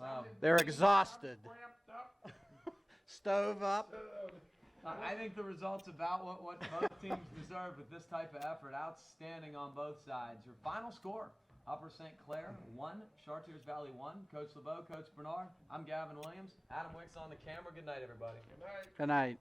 Wow. They're exhausted. Cramped up. Stove up. I think the result's about what both teams deserve with this type of effort. Outstanding on both sides. Your final score, Upper St. Clair 1, Chartiers Valley 1. Coach LeBeau, Coach Bernard. I'm Gavin Williams. Adam Wicks on the camera. Good night, everybody. Good night. Good night.